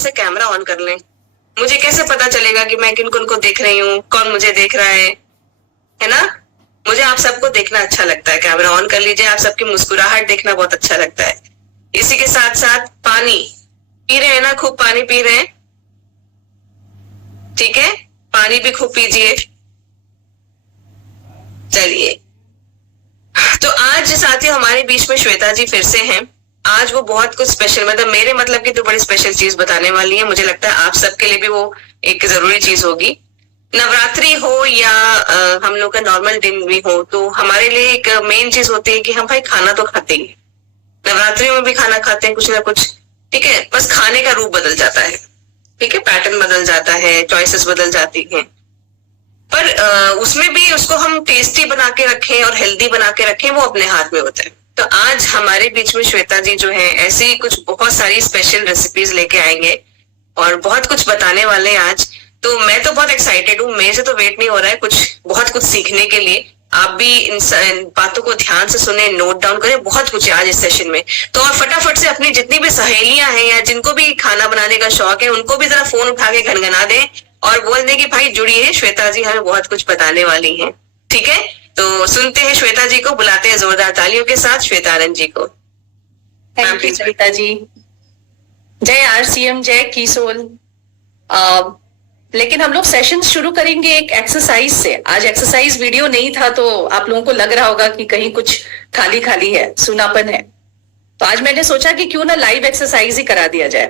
से camera on कर लें। मुझे कैसे पता चलेगा कि मैं किन किन को देख रही हूँ, कौन मुझे देख रहा है ना? मुझे आप सबको देखना अच्छा लगता है। कैमरा ऑन कर लीजिए। आप सबकी मुस्कुराहट देखना बहुत अच्छा लगता है। इसी के साथ साथ पानी पी रहे हैं ना? खूब पानी पी रहे हैं, ठीक है? पानी भी खूब पीजिए। चलिए, तो आज साथियों हमारे बीच में श्वेता जी फिर से हैं। आज वो बहुत कुछ स्पेशल, मतलब मेरे मतलब की तो बड़ी स्पेशल चीज बताने वाली है। मुझे लगता है आप सबके लिए भी वो एक जरूरी चीज होगी। नवरात्रि हो या हम लोग का नॉर्मल दिन भी हो, तो हमारे लिए एक मेन चीज होती है कि हम भाई खाना तो खाते ही। नवरात्रि में भी खाना खाते हैं कुछ ना कुछ, ठीक है? बस खाने का रूप बदल जाता है, ठीक है? पैटर्न बदल जाता है, चॉइसेस बदल जाती हैं, पर उसमें भी उसको हम टेस्टी बना के रखें और हेल्दी बना के रखें, वो अपने हाथ में होता है। तो आज हमारे बीच में श्वेता जी जो है ऐसी कुछ बहुत सारी स्पेशल रेसिपीज लेके आएंगे और बहुत कुछ बताने वाले हैं आज। तो मैं तो बहुत एक्साइटेड हूँ, मेरे से तो वेट नहीं हो रहा है बहुत कुछ सीखने के लिए। आप भी इन बातों को ध्यान से सुने, नोट डाउन करें, बहुत कुछ है आज इस सेशन में। तो और फटाफट से अपनी जितनी भी सहेलियां हैं या जिनको भी खाना बनाने का शौक है, उनको भी जरा फोन उठा के घनघना दें और बोल दें कि भाई जुड़िए, श्वेता जी हमें बहुत कुछ बताने वाली हैं, ठीक है? तो सुनते हैं श्वेता जी को, बुलाते हैं जोरदार तालियों के साथ श्वेता आनंद जी को। थैंक यू श्वेता जी। जय आरसीएम, जय कीसोल। लेकिन हम लोग सेशन शुरू करेंगे एक एक्सरसाइज से। आज एक्सरसाइज वीडियो नहीं था तो आप लोगों को लग रहा होगा कि कहीं कुछ खाली खाली है, सुनापन है। तो आज मैंने सोचा कि क्यों ना लाइव एक्सरसाइज ही करा दिया जाए,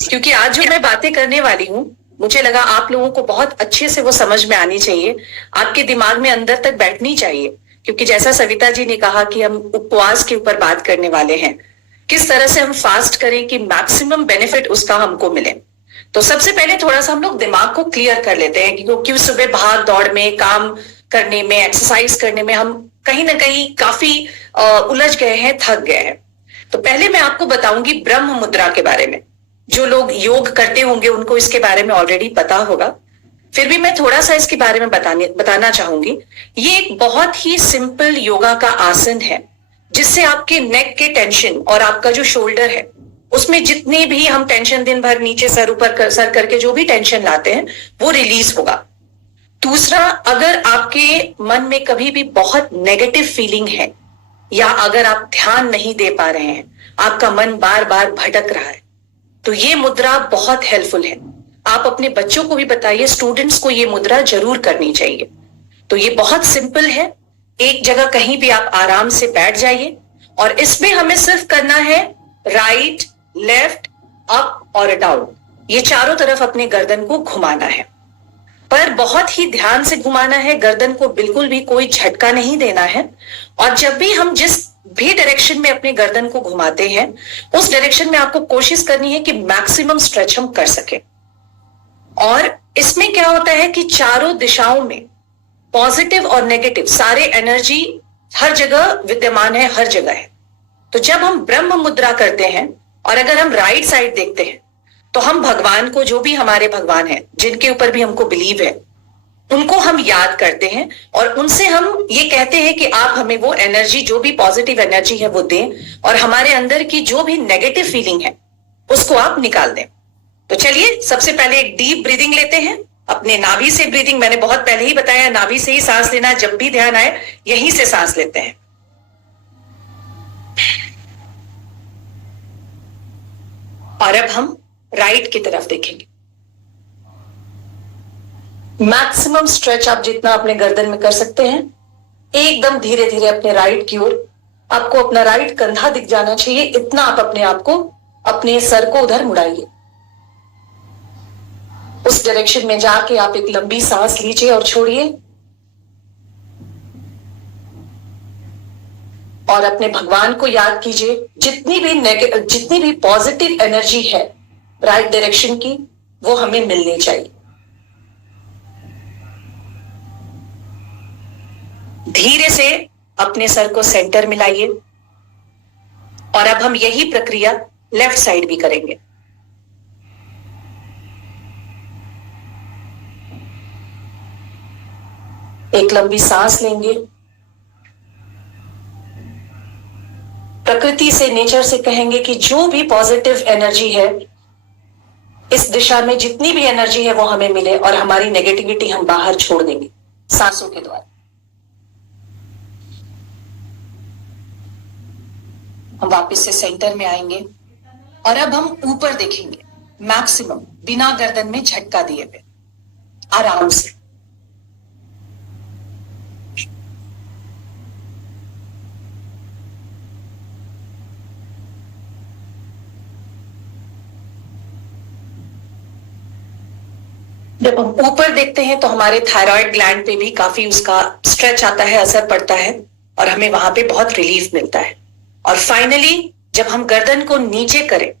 क्योंकि आज जो मैं बातें करने वाली हूँ मुझे लगा आप लोगों को बहुत अच्छे से वो समझ में आनी चाहिए, आपके दिमाग में अंदर तक बैठनी चाहिए। क्योंकि जैसा सविता जी ने कहा कि हम उपवास के ऊपर बात करने वाले हैं, किस तरह से हम फास्ट करें कि मैक्सिमम बेनिफिट उसका हमको मिले। तो सबसे पहले थोड़ा सा हम लोग दिमाग को क्लियर कर लेते हैं, क्योंकि सुबह भाग दौड़ में, काम करने में, एक्सरसाइज करने में हम कहीं ना कहीं काफी उलझ गए हैं, थक गए हैं। तो पहले मैं आपको बताऊंगी ब्रह्म मुद्रा के बारे में। जो लोग योग करते होंगे उनको इसके बारे में ऑलरेडी पता होगा, फिर भी मैं थोड़ा सा इसके बारे में बताना चाहूंगी। ये एक बहुत ही सिंपल योगा का आसन है, जिससे आपके नेक के टेंशन और आपका जो शोल्डर है उसमें जितने भी हम टेंशन दिन भर नीचे सर ऊपर सर करके जो भी टेंशन लाते हैं वो रिलीज होगा। दूसरा, अगर आपके मन में कभी भी बहुत नेगेटिव फीलिंग है या अगर आप ध्यान नहीं दे पा रहे हैं, आपका मन बार बार भटक रहा है, तो ये मुद्रा बहुत हेल्पफुल है। आप अपने बच्चों को भी बताइए, स्टूडेंट्स को ये मुद्रा जरूर करनी चाहिए। तो ये बहुत सिंपल है। एक जगह कहीं भी आप आराम से बैठ जाइए और इसमें हमें सिर्फ करना है राइट, लेफ्ट, अप और डाउन, ये चारों तरफ अपने गर्दन को घुमाना है, पर बहुत ही ध्यान से घुमाना है। गर्दन को बिल्कुल भी कोई झटका नहीं देना है। और जब भी हम जिस भी डायरेक्शन में अपने गर्दन को घुमाते हैं, उस डायरेक्शन में आपको कोशिश करनी है कि मैक्सिमम स्ट्रेच हम कर सके। और इसमें क्या होता है कि चारों दिशाओं में पॉजिटिव और नेगेटिव सारे एनर्जी हर जगह विद्यमान है, हर जगह है। तो जब हम ब्रह्म मुद्रा करते हैं और अगर हम राइट साइड देखते हैं, तो हम भगवान को, जो भी हमारे भगवान हैं, जिनके ऊपर भी हमको बिलीव है, उनको हम याद करते हैं और उनसे हम ये कहते हैं कि आप हमें वो एनर्जी, जो भी पॉजिटिव एनर्जी है वो दें और हमारे अंदर की जो भी नेगेटिव फीलिंग है उसको आप निकाल दें। तो चलिए सबसे पहले एक डीप ब्रीदिंग लेते हैं। अपने नाभि से ब्रीदिंग, मैंने बहुत पहले ही बताया, नाभि से ही सांस लेना। जब भी ध्यान आए यहीं से सांस लेते हैं। और अब हम राइट की तरफ देखेंगे। मैक्सिमम स्ट्रेच आप जितना अपने गर्दन में कर सकते हैं, एकदम धीरे धीरे अपने राइट की ओर। आपको अपना राइट कंधा दिख जाना चाहिए, इतना आप अपने आप को, अपने सर को उधर मुड़ाइए। उस डायरेक्शन में जाके आप एक लंबी सांस लीजिए और छोड़िए। और अपने भगवान को याद कीजिए। जितनी भी पॉजिटिव एनर्जी है राइट डायरेक्शन की, वो हमें मिलनी चाहिए। धीरे से अपने सर को सेंटर मिलाइए। और अब हम यही प्रक्रिया लेफ्ट साइड भी करेंगे। एक लंबी सांस लेंगे। प्रकृति से, नेचर से कहेंगे कि जो भी पॉजिटिव एनर्जी है इस दिशा में जितनी भी एनर्जी है वो हमें मिले और हमारी नेगेटिविटी हम बाहर छोड़ देंगे सांसों के द्वारा। हम वापस से सेंटर में आएंगे और अब हम ऊपर देखेंगे, मैक्सिमम बिना गर्दन में झटका दिए हुए, आराम से। जब हम ऊपर देखते हैं तो हमारे थायराइड ग्लैंड पे भी काफी उसका स्ट्रेच आता है, असर पड़ता है और हमें वहां पे बहुत रिलीफ मिलता है। और फाइनली जब हम गर्दन को नीचे करें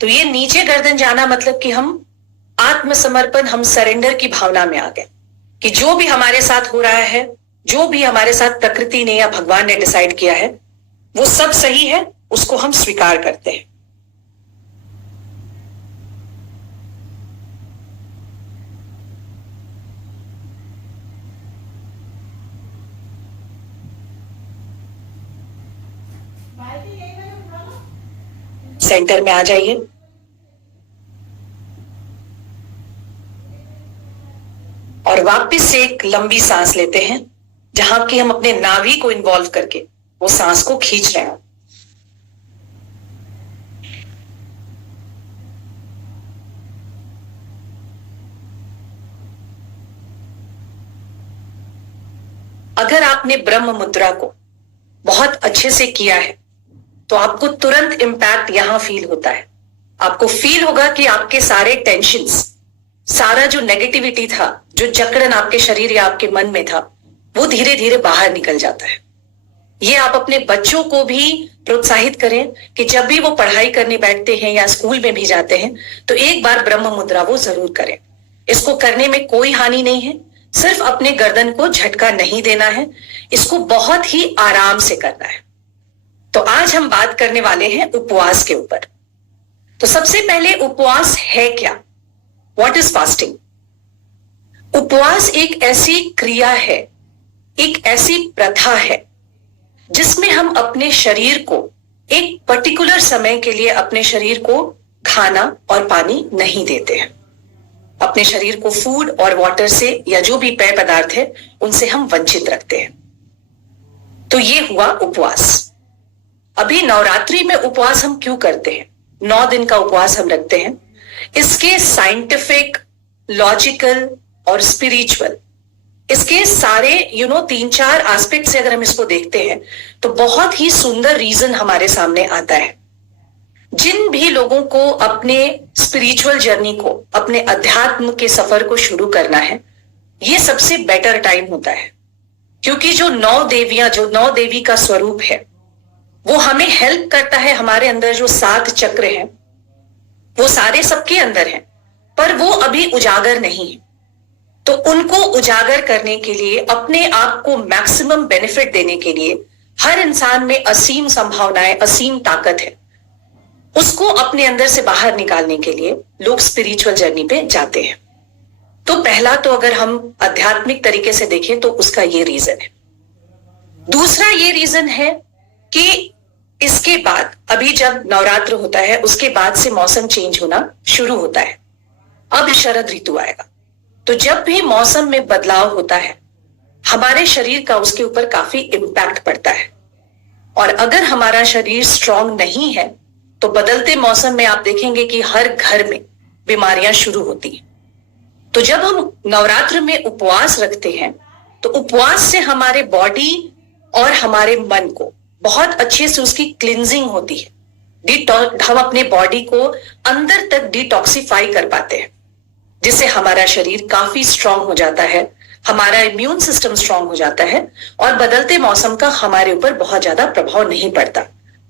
तो ये नीचे गर्दन जाना मतलब कि हम आत्मसमर्पण, हम सरेंडर की भावना में आ गए कि जो भी हमारे साथ हो रहा है, जो भी हमारे साथ प्रकृति ने या भगवान ने डिसाइड किया है वो सब सही है, उसको हम स्वीकार करते हैं। सेंटर में आ जाइए और वापस से एक लंबी सांस लेते हैं जहां कि हम अपने नाभि को इन्वॉल्व करके वो सांस को खींच रहे हैं। अगर आपने ब्रह्म मुद्रा को बहुत अच्छे से किया है तो आपको तुरंत इंपैक्ट यहां फील होता है। आपको फील होगा कि आपके सारे टेंशन्स, सारा जो नेगेटिविटी था, जो जकड़न आपके शरीर या आपके मन में था, वो धीरे धीरे बाहर निकल जाता है। ये आप अपने बच्चों को भी प्रोत्साहित करें कि जब भी वो पढ़ाई करने बैठते हैं या स्कूल में भी जाते हैं तो एक बार ब्रह्म मुद्रा वो जरूर करें। इसको करने में कोई हानि नहीं है, सिर्फ अपने गर्दन को झटका नहीं देना है, इसको बहुत ही आराम से करना है। तो आज हम बात करने वाले हैं उपवास के ऊपर। तो सबसे पहले उपवास है क्या? What is fasting? उपवास एक ऐसी क्रिया है, एक ऐसी प्रथा है जिसमें हम अपने शरीर को एक पर्टिकुलर समय के लिए अपने शरीर को खाना और पानी नहीं देते हैं। अपने शरीर को फूड और वाटर से या जो भी पेय पदार्थ है उनसे हम वंचित रखते हैं। तो ये हुआ उपवास। अभी नवरात्रि में उपवास हम क्यों करते हैं? 9 दिन का उपवास हम रखते हैं। इसके साइंटिफिक, लॉजिकल और स्पिरिचुअल, इसके सारे 3-4 एस्पेक्ट से अगर हम इसको देखते हैं तो बहुत ही सुंदर रीजन हमारे सामने आता है। जिन भी लोगों को अपने स्पिरिचुअल जर्नी को, अपने अध्यात्म के सफर को शुरू करना है, ये सबसे बेटर टाइम होता है, क्योंकि जो 9 देवियां, जो 9 देवी का स्वरूप है, वो हमें हेल्प करता है। हमारे अंदर जो 7 चक्र हैं वो सारे सबके अंदर हैं, पर वो अभी उजागर नहीं है। तो उनको उजागर करने के लिए, अपने आप को मैक्सिमम बेनिफिट देने के लिए, हर इंसान में असीम संभावनाएं, असीम ताकत है, उसको अपने अंदर से बाहर निकालने के लिए लोग स्पिरिचुअल जर्नी पे जाते हैं। तो पहला तो अगर हम आध्यात्मिक तरीके से देखें तो उसका ये रीजन है। दूसरा ये रीजन है कि इसके बाद, अभी जब नवरात्र होता है उसके बाद से मौसम चेंज होना शुरू होता है। अब शरद ऋतु आएगा, तो जब भी मौसम में बदलाव होता है हमारे शरीर का उसके ऊपर काफी इंपैक्ट पड़ता है। और अगर हमारा शरीर स्ट्रांग नहीं है तो बदलते मौसम में आप देखेंगे कि हर घर में बीमारियां शुरू होती हैं। तो जब हम नवरात्र में उपवास रखते हैं तो उपवास से हमारे बॉडी और हमारे मन को बहुत अच्छे से उसकी क्लिंजिंग होती है। हम अपने बॉडी को अंदर तक डिटॉक्सिफाई कर पाते हैं, जिससे हमारा शरीर काफी स्ट्रांग हो जाता है, हमारा इम्यून सिस्टम स्ट्रांग हो जाता है और बदलते मौसम का हमारे ऊपर बहुत ज्यादा प्रभाव नहीं पड़ता,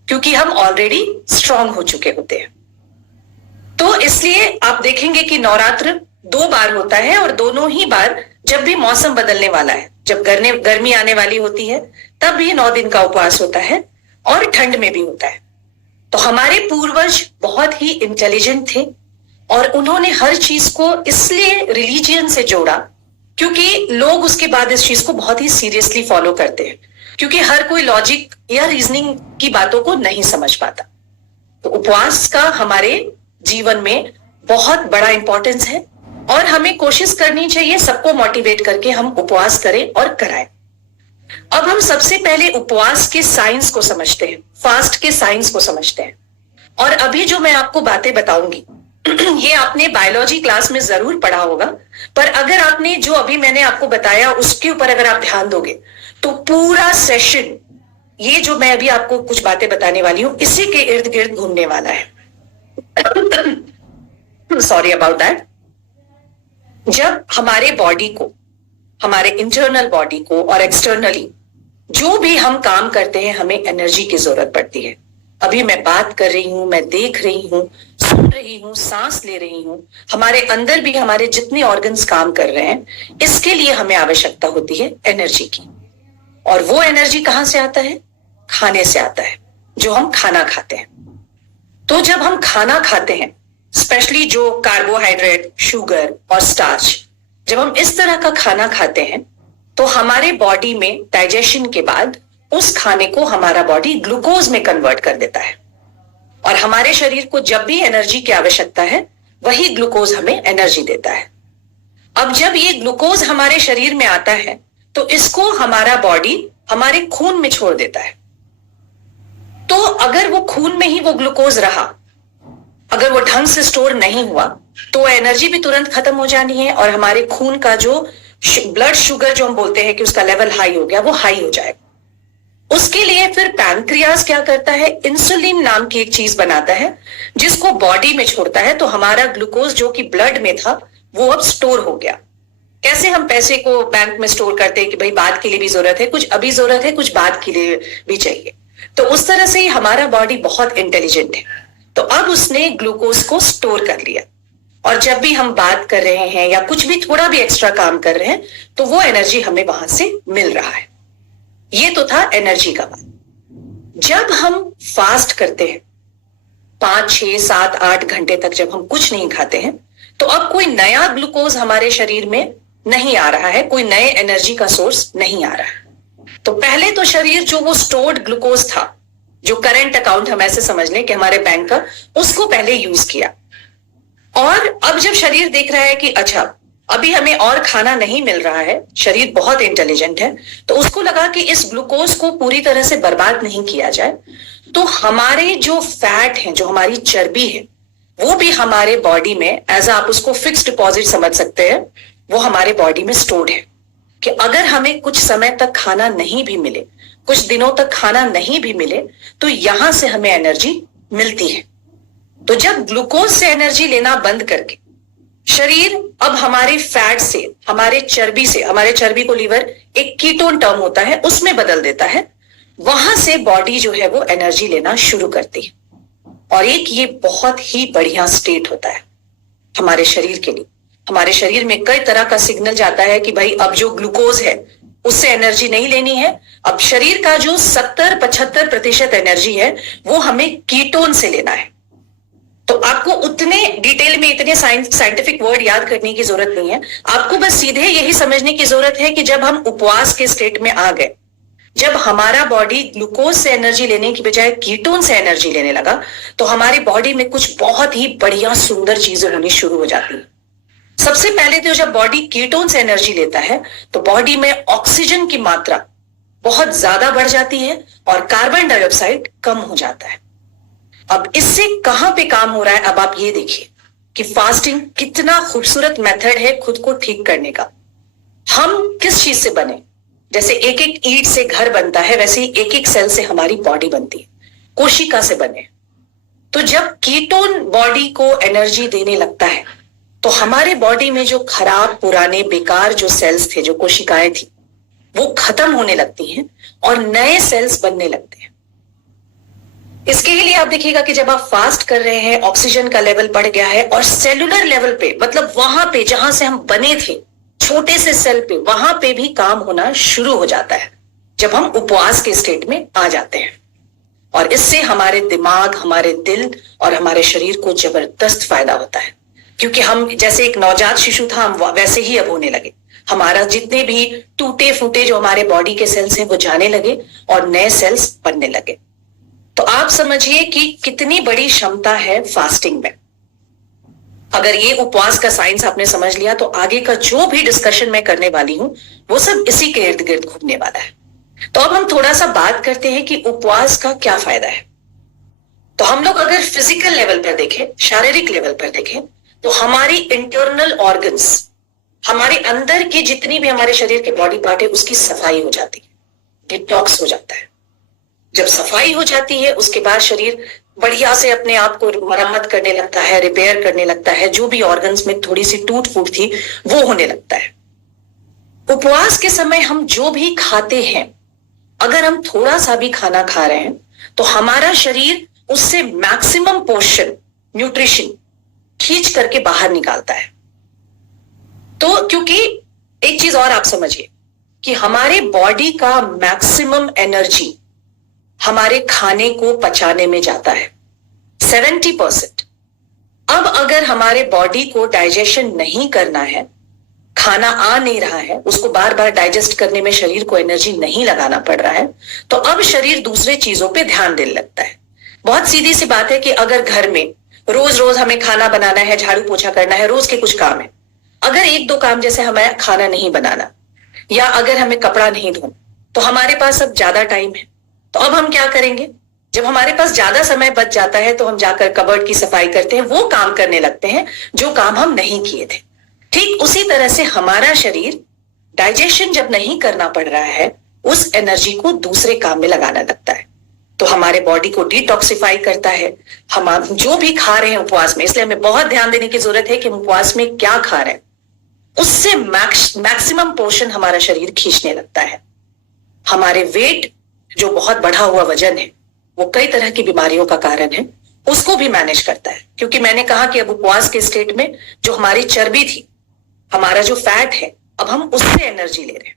क्योंकि हम ऑलरेडी स्ट्रांग हो चुके होते हैं। तो इसलिए आप देखेंगे कि नवरात्र 2 बार होता है और दोनों ही बार जब भी मौसम बदलने वाला है, जब गर्मी आने वाली होती है तब भी 9 दिन का उपवास होता है और ठंड में भी होता है। तो हमारे पूर्वज बहुत ही इंटेलिजेंट थे और उन्होंने हर चीज को इसलिए रिलीजियन से जोड़ा क्योंकि लोग उसके बाद इस चीज को बहुत ही सीरियसली फॉलो करते हैं, क्योंकि हर कोई लॉजिक या रीजनिंग की बातों को नहीं समझ पाता। तो उपवास का हमारे जीवन में बहुत बड़ा इंपॉर्टेंस है और हमें कोशिश करनी चाहिए सबको मोटिवेट करके हम उपवास करें और कराएं। अब हम सबसे पहले उपवास के साइंस को समझते हैं, फास्ट के साइंस को समझते हैं। और अभी जो मैं आपको बातें बताऊंगी ये आपने बायोलॉजी क्लास में जरूर पढ़ा होगा, पर अगर आपने जो अभी मैंने आपको बताया उसके ऊपर अगर आप ध्यान दोगे तो पूरा सेशन ये जो मैं अभी आपको कुछ बातें बताने वाली हूं इसी के इर्द गिर्द घूमने वाला है। Sorry about that. जब हमारे बॉडी को, हमारे इंटरनल बॉडी को और एक्सटर्नली जो भी हम काम करते हैं हमें एनर्जी की जरूरत पड़ती है। अभी मैं बात कर रही हूं, मैं देख रही हूं, सुन रही हूं, सांस ले रही हूं, हमारे अंदर भी हमारे जितने ऑर्गन्स काम कर रहे हैं, इसके लिए हमें आवश्यकता होती है एनर्जी की। और वो एनर्जी कहां से आता है? खाने से आता है, जो हम खाना खाते हैं। तो जब हम खाना खाते हैं, स्पेशली जो कार्बोहाइड्रेट, शुगर और स्टार्च, जब हम इस तरह का खाना खाते हैं तो हमारे बॉडी में डाइजेशन के बाद उस खाने को हमारा बॉडी ग्लूकोज में कन्वर्ट कर देता है। और हमारे शरीर को जब भी एनर्जी की आवश्यकता है वही ग्लूकोज हमें एनर्जी देता है। अब जब ये ग्लूकोज हमारे शरीर में आता है तो इसको हमारा बॉडी हमारे खून में छोड़ देता है। तो अगर वो खून में ही वो ग्लूकोज रहा, अगर वो ढंग से स्टोर नहीं हुआ तो एनर्जी भी तुरंत खत्म हो जानी है और हमारे खून का जो ब्लड शुगर जो हम बोलते हैं कि उसका लेवल हाई हो गया, वो हाई हो जाएगा। उसके लिए फिर पैनक्रियास क्या करता है? इंसुलिन नाम की एक चीज बनाता है जिसको बॉडी में छोड़ता है। तो हमारा ग्लूकोज जो कि ब्लड में था वो अब स्टोर हो गया। कैसे हम पैसे को बैंक में स्टोर करते हैं कि भाई बाद के लिए भी जरूरत है, कुछ अभी जरूरत है, कुछ बाद के लिए भी चाहिए। तो उस तरह से ही हमारा बॉडी बहुत इंटेलिजेंट है। तो अब उसने ग्लूकोज को स्टोर कर लिया और जब भी हम बात कर रहे हैं या कुछ भी थोड़ा भी एक्स्ट्रा काम कर रहे हैं तो वो एनर्जी हमें वहां से मिल रहा है। ये तो था एनर्जी का बात। जब हम फास्ट करते हैं 5, 6, 7, 8 घंटे तक जब हम कुछ नहीं खाते हैं तो अब कोई नया ग्लूकोज हमारे शरीर में नहीं आ रहा है, कोई नए एनर्जी का सोर्स नहीं आ रहा है। तो पहले तो शरीर जो वो स्टोर्ड ग्लूकोज था, जो करंट अकाउंट हम ऐसे समझ लें कि हमारे बैंक का, उसको पहले यूज किया। और अब जब शरीर देख रहा है कि अच्छा अभी हमें और खाना नहीं मिल रहा है, शरीर बहुत इंटेलिजेंट है, तो उसको लगा कि इस ग्लूकोज को पूरी तरह से बर्बाद नहीं किया जाए तो हमारे जो फैट है, जो हमारी चर्बी है, वो भी हमारे बॉडी में एज आप उसको फिक्स डिपॉजिट समझ सकते हैं, वो हमारे बॉडी में स्टोर्ड है कि अगर हमें कुछ समय तक खाना नहीं भी मिले, कुछ दिनों तक खाना नहीं भी मिले, तो यहां से हमें एनर्जी मिलती है। तो जब ग्लूकोज से एनर्जी लेना बंद करके शरीर अब हमारे फैट से, हमारे चर्बी से, हमारे चर्बी को लीवर एक कीटोन टर्म होता है उसमें बदल देता है, वहां से बॉडी जो है वो एनर्जी लेना शुरू करती है। और एक ये बहुत ही बढ़िया स्टेट होता है हमारे शरीर के लिए। हमारे शरीर में कई तरह का सिग्नल जाता है कि भाई अब जो ग्लूकोज है उससे एनर्जी नहीं लेनी है, अब शरीर का जो 70-75% एनर्जी है वो हमें कीटोन से लेना है। तो आपको उतने डिटेल में इतने साइंटिफिक वर्ड याद करने की जरूरत नहीं है, आपको बस सीधे यही समझने की जरूरत है कि जब हम उपवास के स्टेट में आ गए, जब हमारा बॉडी ग्लूकोज से एनर्जी लेने की बजाय कीटोन से एनर्जी लेने लगा, तो हमारी बॉडी में कुछ बहुत ही बढ़िया सुंदर चीजें होनी शुरू हो जाती है। सबसे पहले तो जब बॉडी कीटोन से एनर्जी लेता है तो बॉडी में ऑक्सीजन की मात्रा बहुत ज्यादा बढ़ जाती है और कार्बन डाइऑक्साइड कम हो जाता है। अब इससे कहां पे काम हो रहा है, अब आप ये देखिए कि फास्टिंग कितना खूबसूरत मेथड है खुद को ठीक करने का। हम किस चीज से बने? जैसे एक एक ईंट से घर बनता है, वैसे ही एक एक सेल से हमारी बॉडी बनती है, कोशिका से बने। तो जब कीटोन बॉडी को एनर्जी देने लगता है तो हमारे बॉडी में जो खराब, पुराने, बेकार जो सेल्स थे, जो कोशिकाएं थी, वो खत्म होने लगती हैं और नए सेल्स बनने लगते हैं। इसके लिए आप देखिएगा कि जब आप फास्ट कर रहे हैं, ऑक्सीजन का लेवल बढ़ गया है और सेलुलर लेवल पे, मतलब वहां पे जहां से हम बने थे, छोटे से सेल पे, वहां पे भी काम होना शुरू हो जाता है जब हम उपवास के स्टेट में आ जाते हैं। और इससे हमारे दिमाग, हमारे दिल और हमारे शरीर को जबरदस्त फायदा होता है, क्योंकि हम जैसे एक नवजात शिशु था, हम वैसे ही अब होने लगे। हमारा जितने भी टूटे फूटे जो हमारे बॉडी के सेल्स हैं वो जाने लगे और नए सेल्स बनने लगे। तो आप समझिए कि कितनी बड़ी क्षमता है फास्टिंग में। अगर ये उपवास का साइंस आपने समझ लिया तो आगे का जो भी डिस्कशन मैं करने वाली हूं वो सब इसी के इर्द गिर्द घूमने वाला है। तो अब हम थोड़ा सा बात करते हैं कि उपवास का क्या फायदा है। तो हम लोग अगर फिजिकल लेवल पर देखें, शारीरिक लेवल पर देखें, तो हमारी इंटरनल ऑर्गन्स, हमारे अंदर की जितनी भी हमारे शरीर के बॉडी पार्ट है उसकी सफाई हो जाती है, डिटॉक्स हो जाता है। जब सफाई हो जाती है उसके बाद शरीर बढ़िया से अपने आप को मरम्मत करने लगता है, रिपेयर करने लगता है, जो भी ऑर्गन्स में थोड़ी सी टूट फूट थी वो होने लगता है। उपवास के समय हम जो भी खाते हैं, अगर हम थोड़ा सा भी खाना खा रहे हैं तो हमारा शरीर उससे मैक्सिमम पोर्शन न्यूट्रिशन खींच करके बाहर निकालता है। तो क्योंकि एक चीज और आप समझिए कि हमारे बॉडी का मैक्सिमम एनर्जी हमारे खाने को पचाने में जाता है 70%। अब अगर हमारे बॉडी को डाइजेशन नहीं करना है, खाना आ नहीं रहा है, उसको बार बार डाइजेस्ट करने में शरीर को एनर्जी नहीं लगाना पड़ रहा है, तो अब शरीर दूसरे चीजों पे ध्यान देने लगता है। बहुत सीधी सी बात है कि अगर घर में रोज रोज हमें खाना बनाना है, झाड़ू पोछा करना है, रोज के कुछ काम है, अगर एक दो काम जैसे हमें खाना नहीं बनाना या अगर हमें कपड़ा नहीं धोना, तो हमारे पास अब ज्यादा टाइम है। तो अब हम क्या करेंगे? जब हमारे पास ज्यादा समय बच जाता है तो हम जाकर कबर्ड की सफाई करते हैं, वो काम करने लगते हैं जो काम हम नहीं किए थे। ठीक उसी तरह से हमारा शरीर डाइजेशन जब नहीं करना पड़ रहा है, उस एनर्जी को दूसरे काम में लगाना लगता है। तो हमारे बॉडी को डिटॉक्सिफाई करता है। हम जो भी खा रहे हैं उपवास में, इसलिए हमें बहुत ध्यान देने की जरूरत है कि हम उपवास में क्या खा रहे हैं, उससे मैक्सिमम पोर्शन हमारा शरीर खींचने लगता है। हमारे वेट, जो बहुत बढ़ा हुआ वजन है, वो कई तरह की बीमारियों का कारण है, उसको भी मैनेज करता है। क्योंकि मैंने कहा कि अब उपवास के स्टेट में जो हमारी चर्बी थी, हमारा जो फैट है, अब हम उससे एनर्जी ले रहे हैं,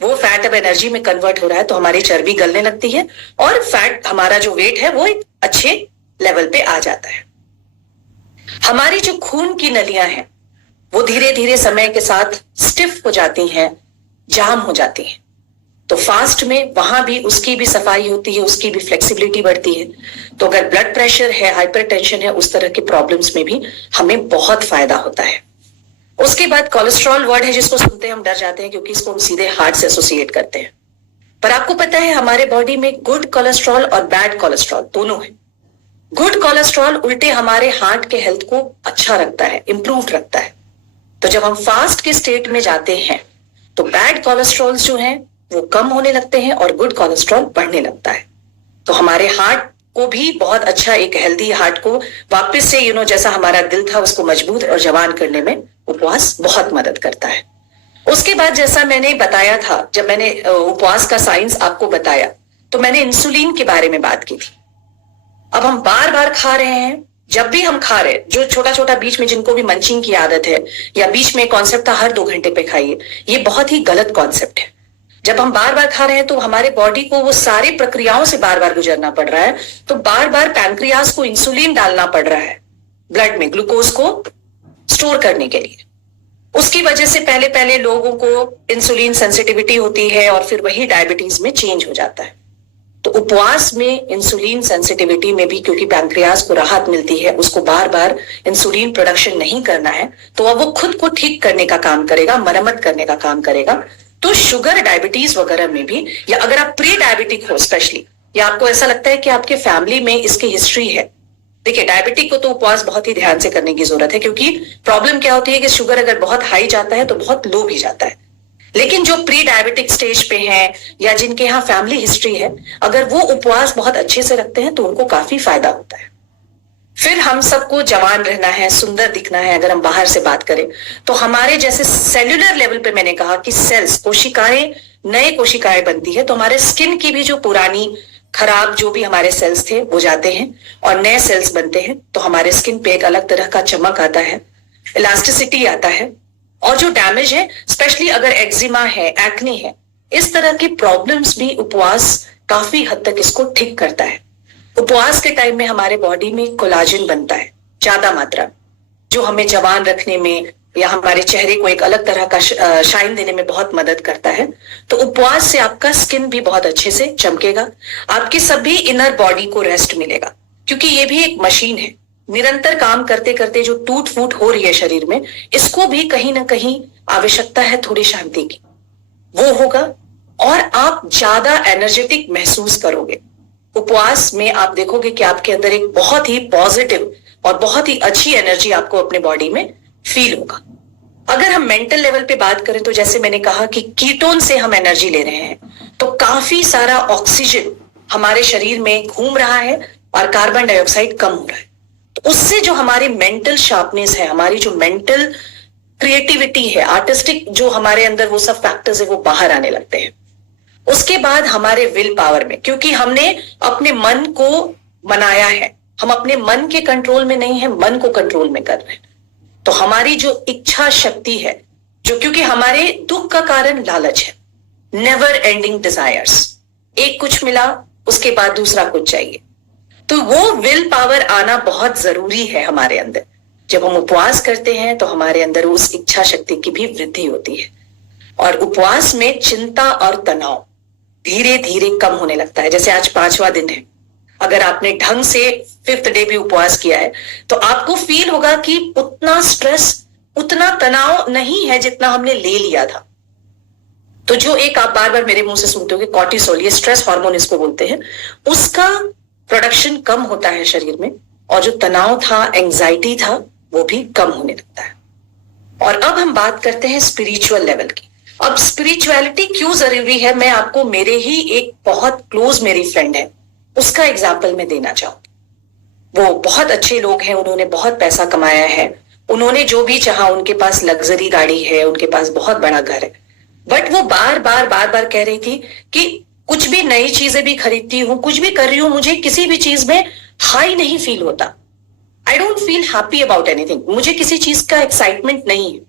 वो फैट अब एनर्जी में कन्वर्ट हो रहा है, तो हमारी चर्बी गलने लगती है और फैट, हमारा जो वेट है वो एक अच्छे लेवल पे आ जाता है। हमारी जो खून की नलियां हैं वो धीरे धीरे समय के साथ स्टिफ हो जाती हैं, जाम हो जाती हैं। तो फास्ट में वहां भी उसकी भी सफाई होती है, उसकी भी फ्लेक्सिबिलिटी बढ़ती है। तो अगर ब्लड प्रेशर है, हाइपरटेंशन है, उस तरह के प्रॉब्लम्स में भी हमें बहुत फायदा होता है। उसके बाद कोलेस्ट्रॉल वर्ड है जिसको सुनते हैं हम डर जाते हैं, क्योंकि इसको हम सीधे हार्ट से एसोसिएट करते हैं। पर आपको पता है हमारे बॉडी में गुड कोलेस्ट्रॉल और बैड कोलेस्ट्रॉल दोनों है। गुड कोलेस्ट्रॉल उल्टे हमारे हार्ट के हेल्थ को अच्छा रखता है, इंप्रूव रखता है। तो जब हम फास्ट के स्टेट में जाते हैं तो बैड कोलेस्ट्रॉल जो हैं वो कम होने लगते हैं और गुड कोलेस्ट्रॉल बढ़ने लगता है। तो हमारे हार्ट को भी बहुत अच्छा, एक हेल्दी हार्ट को वापस से जैसा हमारा दिल था उसको मजबूत और जवान करने में उपवास बहुत मदद करता है। उसके बाद जैसा मैंने बताया था, जब मैंने उपवास का साइंस आपको बताया तो मैंने इंसुलिन के बारे में बात की थी। अब हम बार बार खा रहे हैं, जब भी हम खा रहे हैं, जो छोटा छोटा बीच में जिनको भी मंचिंग की आदत है या बीच में कॉन्सेप्ट था हर 2 घंटे पे खाइए, ये बहुत ही गलत कॉन्सेप्ट है। जब हम बार बार खा रहे हैं तो हमारे बॉडी को वो सारी प्रक्रियाओं से बार बार गुजरना पड़ रहा है, तो बार बार पैंक्रियास को इंसुलिन डालना पड़ रहा है ब्लड में ग्लूकोज को स्टोर करने के लिए। उसकी वजह से पहले पहले लोगों को इंसुलिन सेंसिटिविटी होती है और फिर वही डायबिटीज में चेंज हो जाता है। तो उपवास में इंसुलिन सेंसिटिविटी में भी क्योंकि पैंक्रियास को राहत मिलती है, उसको बार बार इंसुलिन प्रोडक्शन नहीं करना है, तो अब वो खुद को ठीक करने का काम करेगा, मरम्मत करने का काम करेगा। तो शुगर, डायबिटीज वगैरह में भी, या अगर आप प्री डायबिटिक हो स्पेशली, या आपको ऐसा लगता है कि आपके फैमिली में इसकी हिस्ट्री है, देखिए डायबिटिक को तो उपवास बहुत ही ध्यान से करने की जरूरत है, क्योंकि प्रॉब्लम क्या होती है कि शुगर अगर बहुत हाई जाता है तो बहुत लो भी जाता है। लेकिन जो प्री डायबिटिक स्टेज पे हैं या जिनके यहाँ फैमिली हिस्ट्री है, अगर वो उपवास बहुत अच्छे से रखते हैं तो उनको काफी फायदा होता है। फिर हम सबको जवान रहना है, सुंदर दिखना है। अगर हम बाहर से बात करें तो हमारे जैसे सेल्यूलर लेवल पे मैंने कहा कि सेल्स, कोशिकाएं, नए कोशिकाएं बनती है, तो हमारे स्किन की भी जो पुरानी खराब जो भी हमारे सेल्स थे वो जाते हैं और नए सेल्स बनते हैं। तो हमारे स्किन पे एक अलग तरह का चमक आता है, इलास्टिसिटी आता है। और जो डैमेज है, स्पेशली अगर एक्जिमा है, एक्ने है, इस तरह की प्रॉब्लम्स भी उपवास काफी हद तक इसको ठीक करता है। उपवास के टाइम में हमारे बॉडी में कोलाजन बनता है ज्यादा मात्रा, जो हमें जवान रखने में या हमारे चेहरे को एक अलग तरह का शाइन देने में बहुत मदद करता है। तो उपवास से आपका स्किन भी बहुत अच्छे से चमकेगा, आपकी सभी इनर बॉडी को रेस्ट मिलेगा, क्योंकि ये भी एक मशीन है। निरंतर काम करते करते जो टूट फूट हो रही है शरीर में, इसको भी कहीं ना कहीं आवश्यकता है थोड़ी शांति की, वो होगा और आप ज्यादा एनर्जेटिक महसूस करोगे। उपवास में आप देखोगे कि आपके अंदर एक बहुत ही पॉजिटिव और बहुत ही अच्छी एनर्जी आपको अपने बॉडी में फील होगा। अगर हम मेंटल लेवल पे बात करें तो जैसे मैंने कहा कि कीटोन से हम एनर्जी ले रहे हैं, तो काफी सारा ऑक्सीजन हमारे शरीर में घूम रहा है और कार्बन डाइऑक्साइड कम हो रहा है। तो उससे जो हमारी मेंटल शार्पनेस है, हमारी जो मेंटल क्रिएटिविटी है, आर्टिस्टिक जो हमारे अंदर वो सब फैक्टर्स है, वो बाहर आने लगते हैं। उसके बाद हमारे विल पावर में, क्योंकि हमने अपने मन को बनाया है, हम अपने मन के कंट्रोल में नहीं है, मन को कंट्रोल में कर रहे हैं, तो हमारी जो इच्छा शक्ति है, जो क्योंकि हमारे दुख का कारण लालच है, नेवर एंडिंग डिजायर्स, एक कुछ मिला उसके बाद दूसरा कुछ चाहिए, तो वो विल पावर आना बहुत जरूरी है हमारे अंदर। जब हम उपवास करते हैं तो हमारे अंदर उस इच्छा शक्ति की भी वृद्धि होती है और उपवास में चिंता और तनाव धीरे धीरे कम होने लगता है। जैसे आज 5वां दिन है, अगर आपने ढंग से 5th डे भी उपवास किया है तो आपको फील होगा कि उतना स्ट्रेस, उतना तनाव नहीं है जितना हमने ले लिया था। तो जो एक आप बार बार मेरे मुंह से सुनते हो कॉर्टिसोल, ये स्ट्रेस हार्मोन इसको बोलते हैं, उसका प्रोडक्शन कम होता है शरीर में और जो तनाव था, एंजाइटी था, वो भी कम होने लगता है। और अब हम बात करते हैं स्पिरिचुअल लेवल की। अब स्पिरिचुअलिटी क्यों जरूरी है, मैं आपको मेरे ही एक बहुत क्लोज मेरी फ्रेंड है उसका एग्जाम्पल मैं देना चाहूंगी। वो बहुत अच्छे लोग हैं, उन्होंने बहुत पैसा कमाया है, उन्होंने जो भी चाहा, उनके पास लग्जरी गाड़ी है, उनके पास बहुत बड़ा घर है, बट वो बार बार कह रही थी कि कुछ भी नई चीजें भी खरीदती हूँ, कुछ भी कर रही हूँ, मुझे किसी भी चीज में हाई नहीं फील होता। I don't feel happy about anything, मुझे किसी चीज का एक्साइटमेंट नहीं है,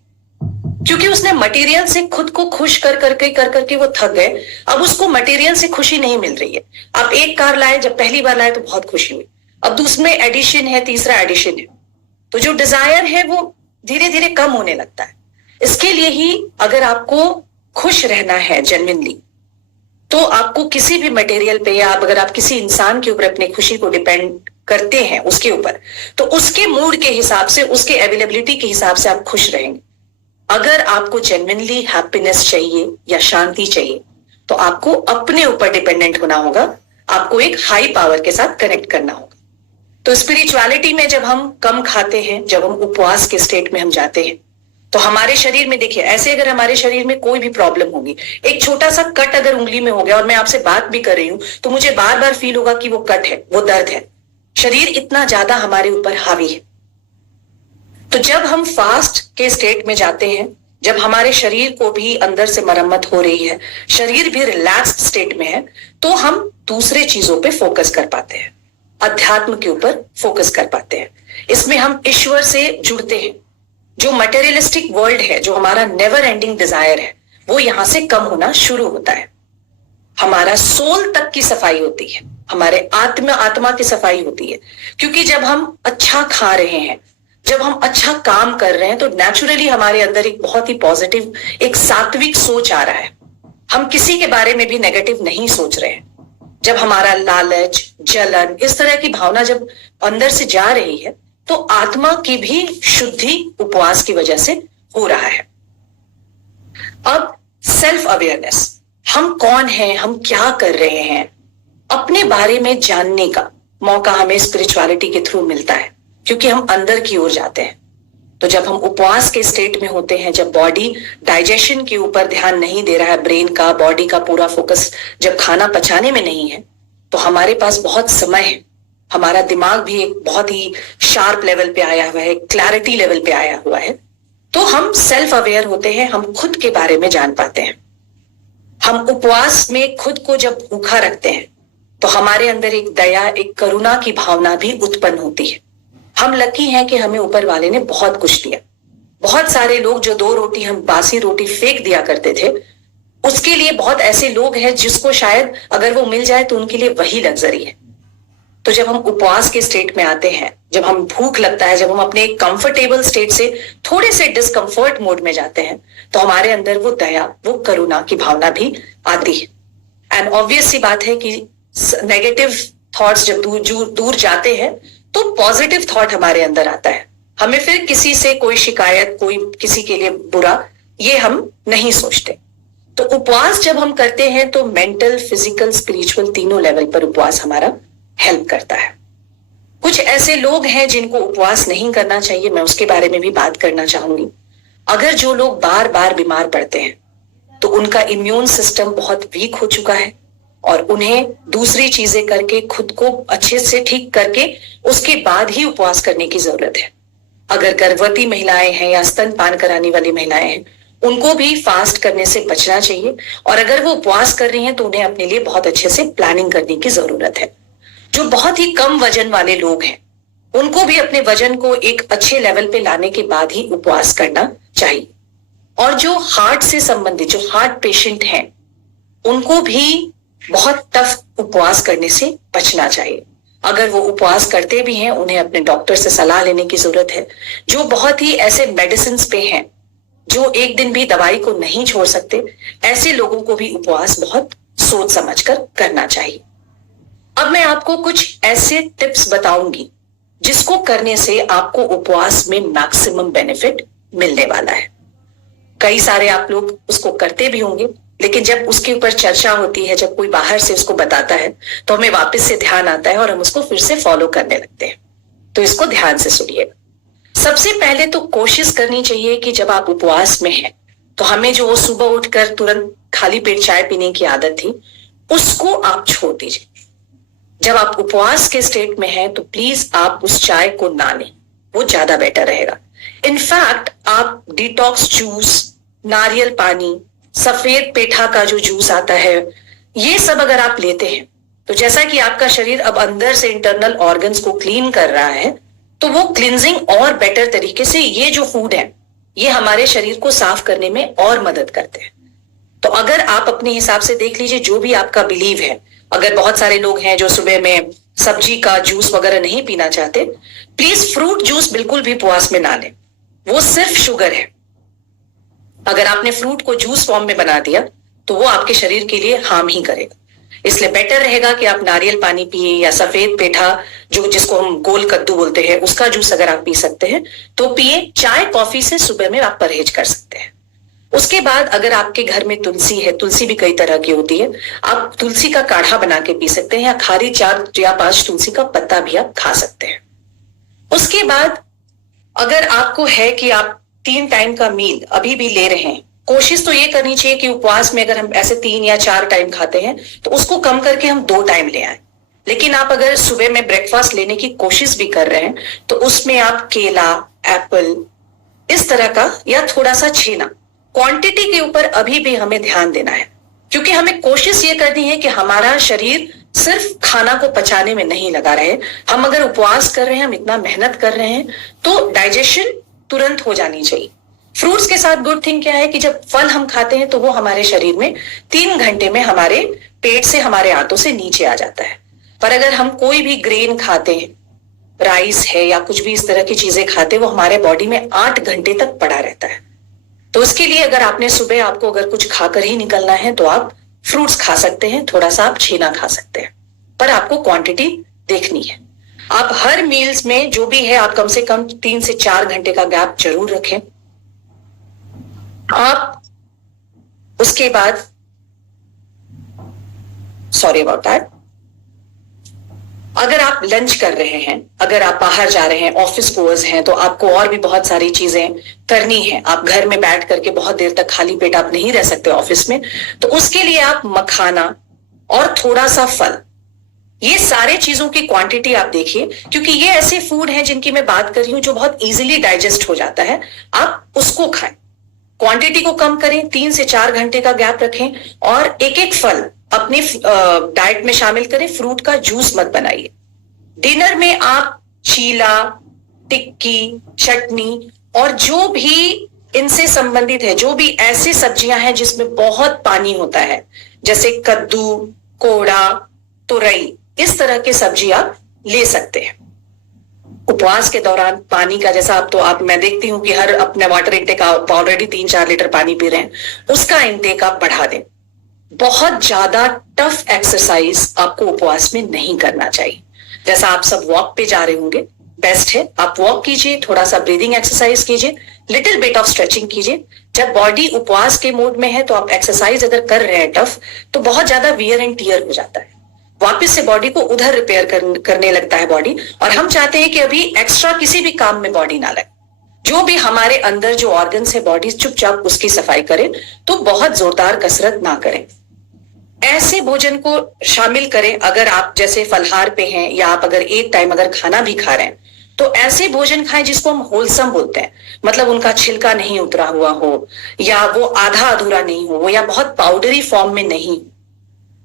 क्योंकि उसने मटेरियल से खुद को खुश कर करके वो थक गए। अब उसको मटेरियल से खुशी नहीं मिल रही है। आप एक कार लाए, जब पहली बार लाए तो बहुत खुशी हुई, अब दूसरे एडिशन है, तीसरा एडिशन है, तो जो डिजायर है वो धीरे धीरे कम होने लगता है। इसके लिए ही अगर आपको खुश रहना है जेन्युइनली, तो आपको किसी भी मटेरियल पे या अगर आप किसी इंसान के ऊपर अपनी खुशी को डिपेंड करते हैं उसके ऊपर, तो उसके मूड के हिसाब से, उसके अवेलेबिलिटी के हिसाब से आप खुश रहेंगे। अगर आपको जेन्युइनली हैप्पीनेस चाहिए या शांति चाहिए तो आपको अपने ऊपर डिपेंडेंट होना होगा, आपको एक हाई पावर के साथ कनेक्ट करना होगा। तो स्पिरिचुअलिटी में जब हम कम खाते हैं, जब हम उपवास के स्टेट में हम जाते हैं, तो हमारे शरीर में देखिए, ऐसे अगर हमारे शरीर में कोई भी प्रॉब्लम होगी, एक छोटा सा कट अगर उंगली में हो गया और मैं आपसे बात भी कर रही हूं तो मुझे बार बार फील होगा कि वो कट है, वो दर्द है। शरीर इतना ज्यादा हमारे ऊपर हावी है। तो जब हम फास्ट के स्टेट में जाते हैं, जब हमारे शरीर को भी अंदर से मरम्मत हो रही है, शरीर भी रिलैक्स्ड स्टेट में है, तो हम दूसरे चीजों पे फोकस कर पाते हैं, अध्यात्म के ऊपर फोकस कर पाते हैं। इसमें हम ईश्वर से जुड़ते हैं। जो मटेरियलिस्टिक वर्ल्ड है, जो हमारा नेवर एंडिंग डिजायर है, वो यहां से कम होना शुरू होता है। हमारा सोल तक की सफाई होती है, हमारे आत्मा की सफाई होती है, क्योंकि जब हम अच्छा खा रहे हैं, जब हम अच्छा काम कर रहे हैं, तो नेचुरली हमारे अंदर एक बहुत ही पॉजिटिव, एक सात्विक सोच आ रहा है। हम किसी के बारे में भी नेगेटिव नहीं सोच रहे हैं। जब हमारा लालच, जलन, इस तरह की भावना जब अंदर से जा रही है, तो आत्मा की भी शुद्धि उपवास की वजह से हो रहा है। अब सेल्फ अवेयरनेस, हम कौन हैं, हम क्या कर रहे हैं, अपने बारे में जानने का मौका हमें स्पिरिचुअलिटी के थ्रू मिलता है, क्योंकि हम अंदर की ओर जाते हैं। तो जब हम उपवास के स्टेट में होते हैं, जब बॉडी डाइजेशन के ऊपर ध्यान नहीं दे रहा है, ब्रेन का, बॉडी का पूरा फोकस जब खाना पचाने में नहीं है, तो हमारे पास बहुत समय है, हमारा दिमाग भी एक बहुत ही शार्प लेवल पे आया हुआ है, क्लैरिटी लेवल पे आया हुआ है, तो हम सेल्फ अवेयर होते हैं, हम खुद के बारे में जान पाते हैं। हम उपवास में खुद को जब भूखा रखते हैं तो हमारे अंदर एक दया, एक करुणा की भावना भी उत्पन्न होती है। हम लकी हैं कि हमें ऊपर वाले ने बहुत कुछ दिया। बहुत सारे लोग जो 2 रोटी, हम बासी रोटी फेंक दिया करते थे, उसके लिए बहुत ऐसे लोग हैं जिसको शायद अगर वो मिल जाए तो उनके लिए वही लग्जरी है। तो जब हम उपवास के स्टेट में आते हैं, जब हम भूख लगता है, जब हम अपने कंफर्टेबल स्टेट से थोड़े से डिस्कंफर्ट मोड में जाते हैं, तो हमारे अंदर वो दया, वो करुणा की भावना भी आती है। एंड ऑब्वियस सी बात है कि नेगेटिव थॉट्स जब दूर जाते हैं तो पॉजिटिव थॉट हमारे अंदर आता है, हमें फिर किसी से कोई शिकायत, कोई किसी के लिए बुरा, ये हम नहीं सोचते। तो उपवास जब हम करते हैं तो मेंटल, फिजिकल, स्पिरिचुअल तीनों लेवल पर उपवास हमारा हेल्प करता है। कुछ ऐसे लोग हैं जिनको उपवास नहीं करना चाहिए, मैं उसके बारे में भी बात करना चाहूंगी। अगर जो लोग बार बार बीमार पड़ते हैं तो उनका इम्यून सिस्टम बहुत वीक हो चुका है और उन्हें दूसरी चीजें करके खुद को अच्छे से ठीक करके उसके बाद ही उपवास करने की जरूरत है। अगर गर्भवती महिलाएं हैं या स्तनपान कराने वाली महिलाएं हैं, उनको भी फास्ट करने से बचना चाहिए, और अगर वो उपवास कर रही हैं तो उन्हें अपने लिए बहुत अच्छे से प्लानिंग करने की जरूरत है। जो बहुत ही कम वजन वाले लोग हैं उनको भी अपने वजन को एक अच्छे लेवल पे लाने के बाद ही उपवास करना चाहिए। और जो हार्ट से संबंधित, जो हार्ट पेशेंट हैं, उनको भी बहुत टफ उपवास करने से बचना चाहिए। अगर वो उपवास करते भी हैं, उन्हें अपने डॉक्टर से सलाह लेने की जरूरत है। जो बहुत ही ऐसे मेडिसिन पे हैं, जो एक दिन भी दवाई को नहीं छोड़ सकते, ऐसे लोगों को भी उपवास बहुत सोच समझकर करना चाहिए। अब मैं आपको कुछ ऐसे टिप्स बताऊंगी जिसको करने से आपको उपवास में मैक्सिमम बेनिफिट मिलने वाला है। कई सारे आप लोग उसको करते भी होंगे, लेकिन जब उसके ऊपर चर्चा होती है, जब कोई बाहर से उसको बताता है, तो हमें वापस से ध्यान आता है और हम उसको फिर से फॉलो करने लगते हैं। तो इसको ध्यान से सुनिएगा। सबसे पहले तो कोशिश करनी चाहिए कि जब आप उपवास में हैं तो हमें जो वो सुबह उठकर तुरंत खाली पेट चाय पीने की आदत थी, उसको आप छोड़ दीजिए। जब आप उपवास के स्टेट में हैं तो प्लीज आप उस चाय को ना लें, वो ज्यादा बेटर रहेगा। इनफैक्ट आप डिटॉक्स जूस, नारियल पानी, सफेद पेठा का जो जूस आता है, ये सब अगर आप लेते हैं तो जैसा कि आपका शरीर अब अंदर से इंटरनल ऑर्गन्स को क्लीन कर रहा है, तो वो क्लींजिंग और बेटर तरीके से, ये जो फूड है ये हमारे शरीर को साफ करने में और मदद करते हैं। तो अगर आप अपने हिसाब से देख लीजिए, जो भी आपका बिलीव है। अगर बहुत सारे लोग हैं जो सुबह में सब्जी का जूस वगैरह नहीं पीना चाहते, प्लीज फ्रूट जूस बिल्कुल भी उपवास में ना लें, वो सिर्फ शुगर है। अगर आपने फ्रूट को जूस फॉर्म में बना दिया तो वो आपके शरीर के लिए हार्म ही करेगा। इसलिए बेटर रहेगा कि आप नारियल पानी पिए, या सफेद पेठा, जो जिसको हम गोल कद्दू बोलते हैं, उसका जूस अगर आप पी सकते हैं तो पिए। चाय कॉफी से सुबह में आप परहेज कर सकते हैं। उसके बाद अगर आपके घर में तुलसी है, तुलसी भी कई तरह की होती है, आप तुलसी का काढ़ा बना के पी सकते हैं, या खाली 4 या 5 तुलसी का पत्ता भी आप खा सकते हैं। उसके बाद अगर आपको है कि आप 3 टाइम का मील अभी भी ले रहे हैं, कोशिश तो ये करनी चाहिए कि उपवास में अगर हम ऐसे 3 या 4 टाइम खाते हैं तो उसको कम करके हम 2 टाइम ले आए। लेकिन आप अगर सुबह में ब्रेकफास्ट लेने की कोशिश भी कर रहे हैं तो उसमें आप केला, एप्पल, इस तरह का, या थोड़ा सा छेना, क्वांटिटी के ऊपर अभी भी हमें ध्यान देना है, क्योंकि हमें कोशिश ये करनी है कि हमारा शरीर सिर्फ खाना को पचाने में नहीं लगा रहे। हम अगर उपवास कर रहे हैं, हम इतना मेहनत कर रहे हैं, तो डाइजेशन तुरंत हो जानी चाहिए। फ्रूट्स के साथ गुड थिंग क्या है कि जब फल हम खाते हैं तो वो हमारे शरीर में 3 घंटे में हमारे पेट से, हमारे आंतों से नीचे आ जाता है। पर अगर हम कोई भी ग्रेन खाते हैं, राइस है या कुछ भी इस तरह की चीजें खाते हैं, वो हमारे बॉडी में 8 घंटे तक पड़ा रहता है। तो उसके लिए अगर आपने सुबह, आपको अगर कुछ खाकर ही निकलना है तो आप फ्रूट्स खा सकते हैं, थोड़ा सा आप छेना खा सकते हैं, पर आपको क्वांटिटी देखनी है। आप हर मील्स में जो भी है, आप कम से कम 3 से 4 घंटे का गैप जरूर रखें। आप उसके बाद, सॉरी अबाउट दैट, अगर आप लंच कर रहे हैं, अगर आप बाहर जा रहे हैं, ऑफिस गोअर्स हैं, तो आपको और भी बहुत सारी चीजें करनी है। आप घर में बैठ करके बहुत देर तक खाली पेट आप नहीं रह सकते ऑफिस में, तो उसके लिए आप मखाना और थोड़ा सा फल, ये सारे चीजों की क्वांटिटी आप देखिए, क्योंकि ये ऐसे फूड हैं जिनकी मैं बात कर रही हूं जो बहुत इजीली डाइजेस्ट हो जाता है। आप उसको खाएं, क्वांटिटी को कम करें, 3 से 4 घंटे का गैप रखें, और एक एक फल अपने डाइट में शामिल करें। फ्रूट का जूस मत बनाइए। डिनर में आप चीला, टिक्की, चटनी और जो भी इनसे संबंधित है, जो भी ऐसी सब्जियां हैं जिसमें बहुत पानी होता है, जैसे कद्दू, कोड़ा, तुरई, इस तरह की सब्जी आप ले सकते हैं। उपवास के दौरान पानी का, जैसा आप मैं देखती हूं कि हर अपने वाटर इंटेक, आप ऑलरेडी 3-4 लीटर पानी पी रहे हैं, उसका इंटेक आप बढ़ा दें। बहुत ज्यादा टफ एक्सरसाइज आपको उपवास में नहीं करना चाहिए। जैसा आप सब वॉक पे जा रहे होंगे, बेस्ट है आप वॉक कीजिए, थोड़ा सा ब्रीदिंग एक्सरसाइज कीजिए, लिटिल बिट ऑफ स्ट्रेचिंग कीजिए। जब बॉडी उपवास के मोड में है तो आप एक्सरसाइज अगर कर रहे हैं टफ, तो बहुत ज्यादा वियर एंड टीयर हो जाता है, वापस से बॉडी को उधर रिपेयर करने लगता है बॉडी। और हम चाहते हैं कि अभी एक्स्ट्रा किसी भी काम में बॉडी ना लगे, जो भी हमारे अंदर जो ऑर्गन्स है बॉडी चुपचाप उसकी सफाई करें, तो बहुत जोरदार कसरत ना करें। ऐसे भोजन को शामिल करें, अगर आप जैसे फलहार पे हैं या आप अगर एक टाइम अगर खाना भी खा रहे हैं तो ऐसे भोजन खाएं जिसको हम होलसम बोलते हैं, मतलब उनका छिलका नहीं उतरा हुआ हो, या वो आधा अधूरा नहीं हो, या बहुत पाउडरी फॉर्म में नहीं,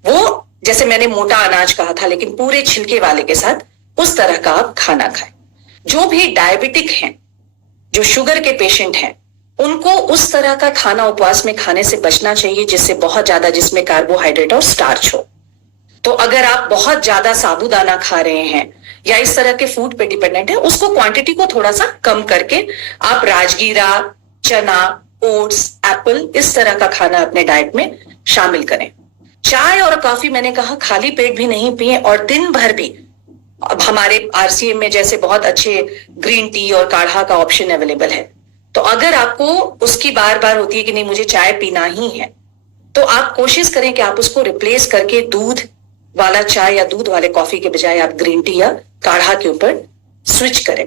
वो जैसे मैंने मोटा अनाज कहा था लेकिन पूरे छिलके वाले के साथ, उस तरह का आप खाना खाएं। जो भी डायबिटिक हैं, जो शुगर के पेशेंट हैं, उनको उस तरह का खाना उपवास में खाने से बचना चाहिए जिससे बहुत ज्यादा जिसमें कार्बोहाइड्रेट और स्टार्च हो। तो अगर आप बहुत ज्यादा साबूदाना खा रहे हैं या इस तरह के फूड पे डिपेंडेंट है, उसको क्वांटिटी को थोड़ा सा कम करके आप राजगीरा, चना, ओट्स, एप्पल, इस तरह का खाना अपने डाइट में शामिल करें। चाय और कॉफी मैंने कहा खाली पेट भी नहीं पिए, और दिन भर भी अब हमारे आरसीएम में जैसे बहुत अच्छे ग्रीन टी और काढ़ा का ऑप्शन अवेलेबल है। तो अगर आपको उसकी बार बार होती है कि नहीं मुझे चाय पीना ही है, तो आप कोशिश करें कि आप उसको रिप्लेस करके दूध वाला चाय या दूध वाले कॉफी के बजाय आप ग्रीन टी या काढ़ा के ऊपर स्विच करें।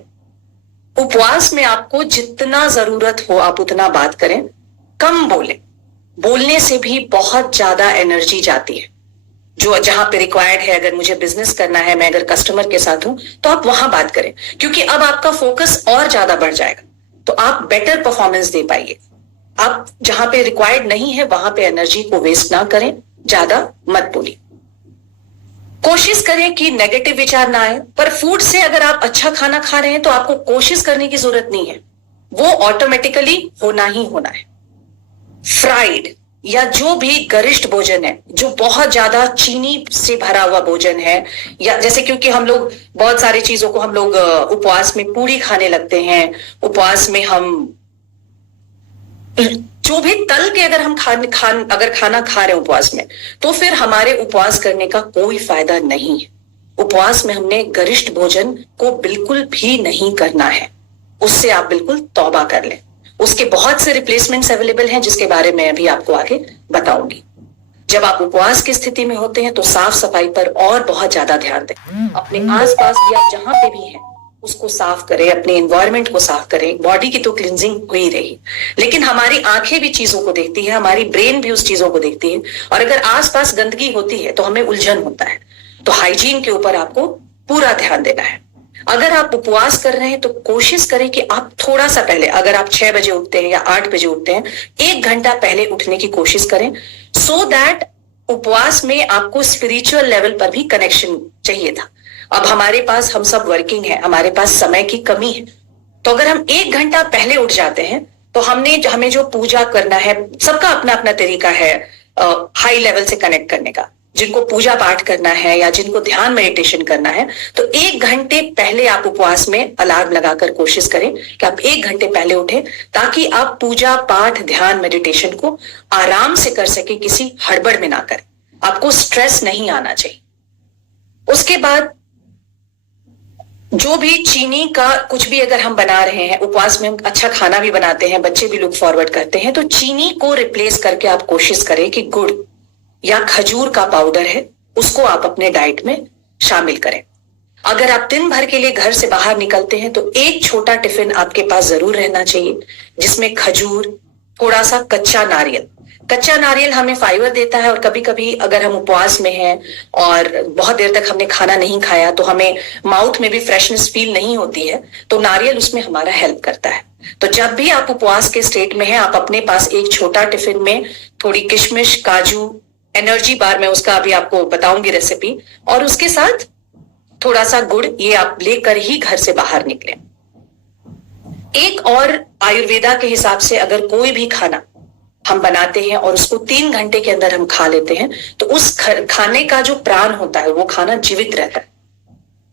उपवास में आपको जितना जरूरत हो आप उतना बात करें, कम बोलें। बोलने से भी बहुत ज्यादा एनर्जी जाती है, जो जहां पे रिक्वायर्ड है। अगर मुझे बिजनेस करना है, मैं अगर कस्टमर के साथ हूं, तो आप वहां बात करें, क्योंकि अब आपका फोकस और ज्यादा बढ़ जाएगा, तो आप बेटर परफॉर्मेंस दे पाइए। आप जहां पे रिक्वायर्ड नहीं है वहां पे एनर्जी को वेस्ट ना करें, ज्यादा मत बोलिए। कोशिश करें कि नेगेटिव विचार ना आए, पर फूड से अगर आप अच्छा खाना खा रहे हैं तो आपको कोशिश करने की जरूरत नहीं है, वो ऑटोमेटिकली होना ही होना है। फ्राइड या जो भी गरिष्ठ भोजन है, जो बहुत ज्यादा चीनी से भरा हुआ भोजन है, या जैसे क्योंकि हम लोग बहुत सारी चीजों को हम लोग उपवास में पूरी खाने लगते हैं, उपवास में हम जो भी तल के अगर हम अगर खाना खा रहे हैं उपवास में, तो फिर हमारे उपवास करने का कोई फायदा नहीं है। उपवास में हमने गरिष्ठ भोजन को बिल्कुल भी नहीं करना है, उससे आप बिल्कुल तौबा कर लें। उसके बहुत से रिप्लेसमेंट्स अवेलेबल हैं जिसके बारे में अभी आपको आगे बताऊंगी। जब आप उपवास की स्थिति में होते हैं तो साफ सफाई पर और बहुत ज्यादा ध्यान दें। अपने आसपास या जहां पे भी है उसको साफ करें, अपने एनवायरनमेंट को साफ करें। बॉडी की तो क्लींजिंग हुई रही, लेकिन हमारी आंखें भी चीजों को देखती है, हमारी ब्रेन भी उस चीजों को देखती है, और अगर आसपास गंदगी होती है तो हमें उलझन होता है। तो हाइजीन के ऊपर आपको पूरा ध्यान देना है। अगर आप उपवास कर रहे हैं तो कोशिश करें कि आप थोड़ा सा पहले, अगर आप 6 बजे उठते हैं या 8 बजे उठते हैं, 1 घंटा पहले उठने की कोशिश करें, सो दैट उपवास में आपको स्पिरिचुअल लेवल पर भी कनेक्शन चाहिए था। अब हमारे पास, हम सब वर्किंग है, हमारे पास समय की कमी है, तो अगर हम 1 घंटा पहले उठ जाते हैं तो हमें जो पूजा करना है, सबका अपना अपना तरीका है हाई लेवल से कनेक्ट करने का। जिनको पूजा पाठ करना है या जिनको ध्यान मेडिटेशन करना है, तो 1 घंटे पहले आप उपवास में अलार्म लगाकर कोशिश करें कि आप 1 घंटे पहले उठें, ताकि आप पूजा पाठ, ध्यान, मेडिटेशन को आराम से कर सके, किसी हड़बड़ में ना करें। आपको स्ट्रेस नहीं आना चाहिए। उसके बाद जो भी चीनी का कुछ भी अगर हम बना रहे हैं, उपवास में हम अच्छा खाना भी बनाते हैं, बच्चे भी लुक फॉरवर्ड करते हैं, तो चीनी को रिप्लेस करके आप कोशिश करें कि गुड़ या खजूर का पाउडर है उसको आप अपने डाइट में शामिल करें। अगर आप दिन भर के लिए घर से बाहर निकलते हैं तो एक छोटा टिफिन आपके पास जरूर रहना चाहिए, जिसमें खजूर, थोड़ा सा कच्चा नारियल। कच्चा नारियल हमें फाइबर देता है, और कभी कभी अगर हम उपवास में हैं और बहुत देर तक हमने खाना नहीं खाया तो हमें माउथ में भी फ्रेशनेस फील नहीं होती है, तो नारियल उसमें हमारा हेल्प करता है। तो जब भी आप उपवास के स्टेट में हैं, आप अपने पास एक छोटा टिफिन में थोड़ी किशमिश, काजू, एनर्जी बार, मैं उसका अभी आपको बताऊंगी रेसिपी, और उसके साथ थोड़ा सा गुड़, ये आप लेकर ही घर से बाहर निकलें। एक और आयुर्वेदा के हिसाब से अगर कोई भी खाना हम बनाते हैं और उसको 3 घंटे के अंदर हम खा लेते हैं, तो उस खाने का जो प्राण होता है वो खाना जीवित रहता है।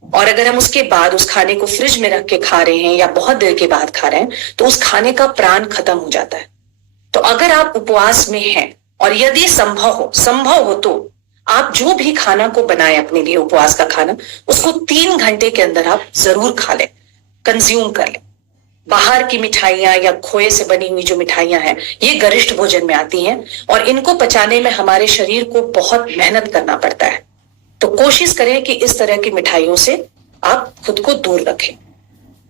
और अगर हम उसके बाद उस खाने को फ्रिज में रख के खा रहे हैं या बहुत देर के बाद खा रहे हैं, तो उस खाने का प्राण खत्म हो जाता है। तो अगर आप उपवास में हैं और यदि संभव हो तो आप जो भी खाना को बनाए अपने लिए, उपवास का खाना, उसको 3 घंटे के अंदर आप जरूर खा लें, कंज्यूम कर लें। बाहर की मिठाइयां या खोए से बनी हुई जो मिठाइयां हैं, ये गरिष्ठ भोजन में आती हैं और इनको पचाने में हमारे शरीर को बहुत मेहनत करना पड़ता है। तो कोशिश करें कि इस तरह की मिठाइयों से आप खुद को दूर रखें।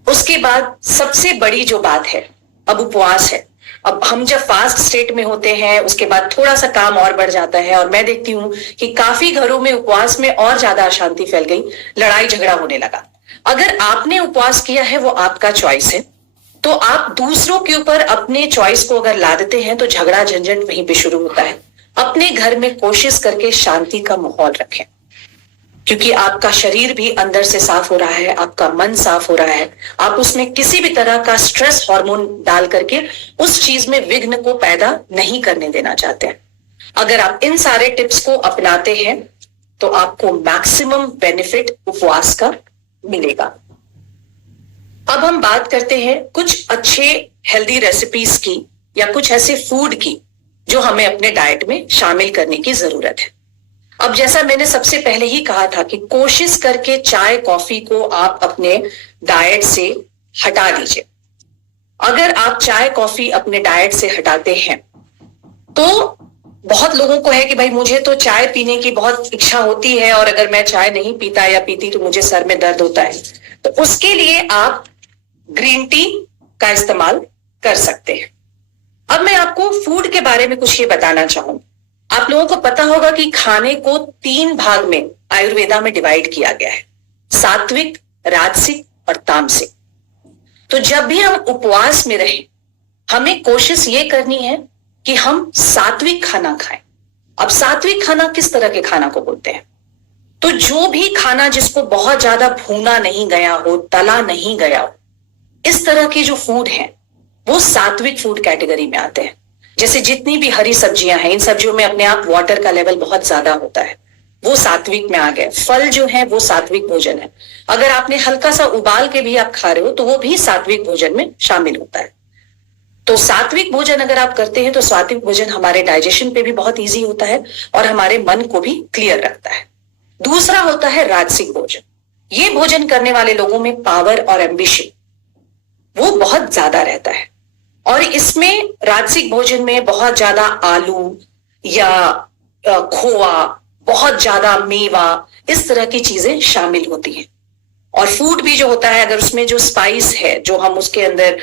उसके बाद सबसे बड़ी जो बात है, अब उपवास है। अब हम जब फास्ट स्टेट में होते हैं, उसके बाद थोड़ा सा काम और बढ़ जाता है और मैं देखती हूं कि काफी घरों में उपवास में और ज्यादा अशांति फैल गई, लड़ाई झगड़ा होने लगा। अगर आपने उपवास किया है, वो आपका चॉइस है, तो आप दूसरों के ऊपर अपने चॉइस को अगर ला देते हैं तो झगड़ा झंझट वहीं पे शुरू होता है। अपने घर में कोशिश करके शांति का माहौल रखें, क्योंकि आपका शरीर भी अंदर से साफ हो रहा है, आपका मन साफ हो रहा है। आप उसमें किसी भी तरह का स्ट्रेस हार्मोन डाल करके उस चीज में विघ्न को पैदा नहीं करने देना चाहते हैं। अगर आप इन सारे टिप्स को अपनाते हैं तो आपको मैक्सिमम बेनिफिट उपवास का मिलेगा। अब हम बात करते हैं कुछ अच्छे हेल्दी रेसिपीज की या कुछ ऐसे फूड की जो हमें अपने डाइट में शामिल करने की जरूरत है। अब जैसा मैंने सबसे पहले ही कहा था कि कोशिश करके चाय कॉफी को आप अपने डाइट से हटा दीजिए। अगर आप चाय कॉफी अपने डाइट से हटाते हैं तो बहुत लोगों को है कि भाई मुझे तो चाय पीने की बहुत इच्छा होती है और अगर मैं चाय नहीं पीता या पीती तो मुझे सर में दर्द होता है। तो उसके लिए आप ग्रीन टी का इस्तेमाल कर सकते हैं। अब मैं आपको फूड के बारे में कुछ ये बताना चाहूंगी। आप लोगों को पता होगा कि खाने को 3 भाग में आयुर्वेदा में डिवाइड किया गया है, सात्विक, राजसिक और तामसिक। तो जब भी हम उपवास में रहें, हमें कोशिश ये करनी है कि हम सात्विक खाना खाएं। अब सात्विक खाना किस तरह के खाना को बोलते हैं? तो जो भी खाना जिसको बहुत ज्यादा भूना नहीं गया हो, तला नहीं गया हो, इस तरह के जो फूड हैं वो सात्विक फूड कैटेगरी में आते हैं। जैसे जितनी भी हरी सब्जियां हैं, इन सब्जियों में अपने आप वाटर का लेवल बहुत ज्यादा होता है, वो सात्विक में आ गए। फल जो है वो सात्विक भोजन है। अगर आपने हल्का सा उबाल के भी आप खा रहे हो तो वो भी सात्विक भोजन में शामिल होता है। तो सात्विक भोजन अगर आप करते हैं तो सात्विक भोजन हमारे डाइजेशन पे भी बहुत ईजी होता है और हमारे मन को भी क्लियर रखता है। दूसरा होता है राजसिक भोजन। ये भोजन करने वाले लोगों में पावर और एम्बिशन वो बहुत ज्यादा रहता है और इसमें राजसिक भोजन में बहुत ज्यादा आलू या खोआ, बहुत ज्यादा मेवा, इस तरह की चीजें शामिल होती हैं। और फूड भी जो होता है, अगर उसमें जो स्पाइस है, जो हम उसके अंदर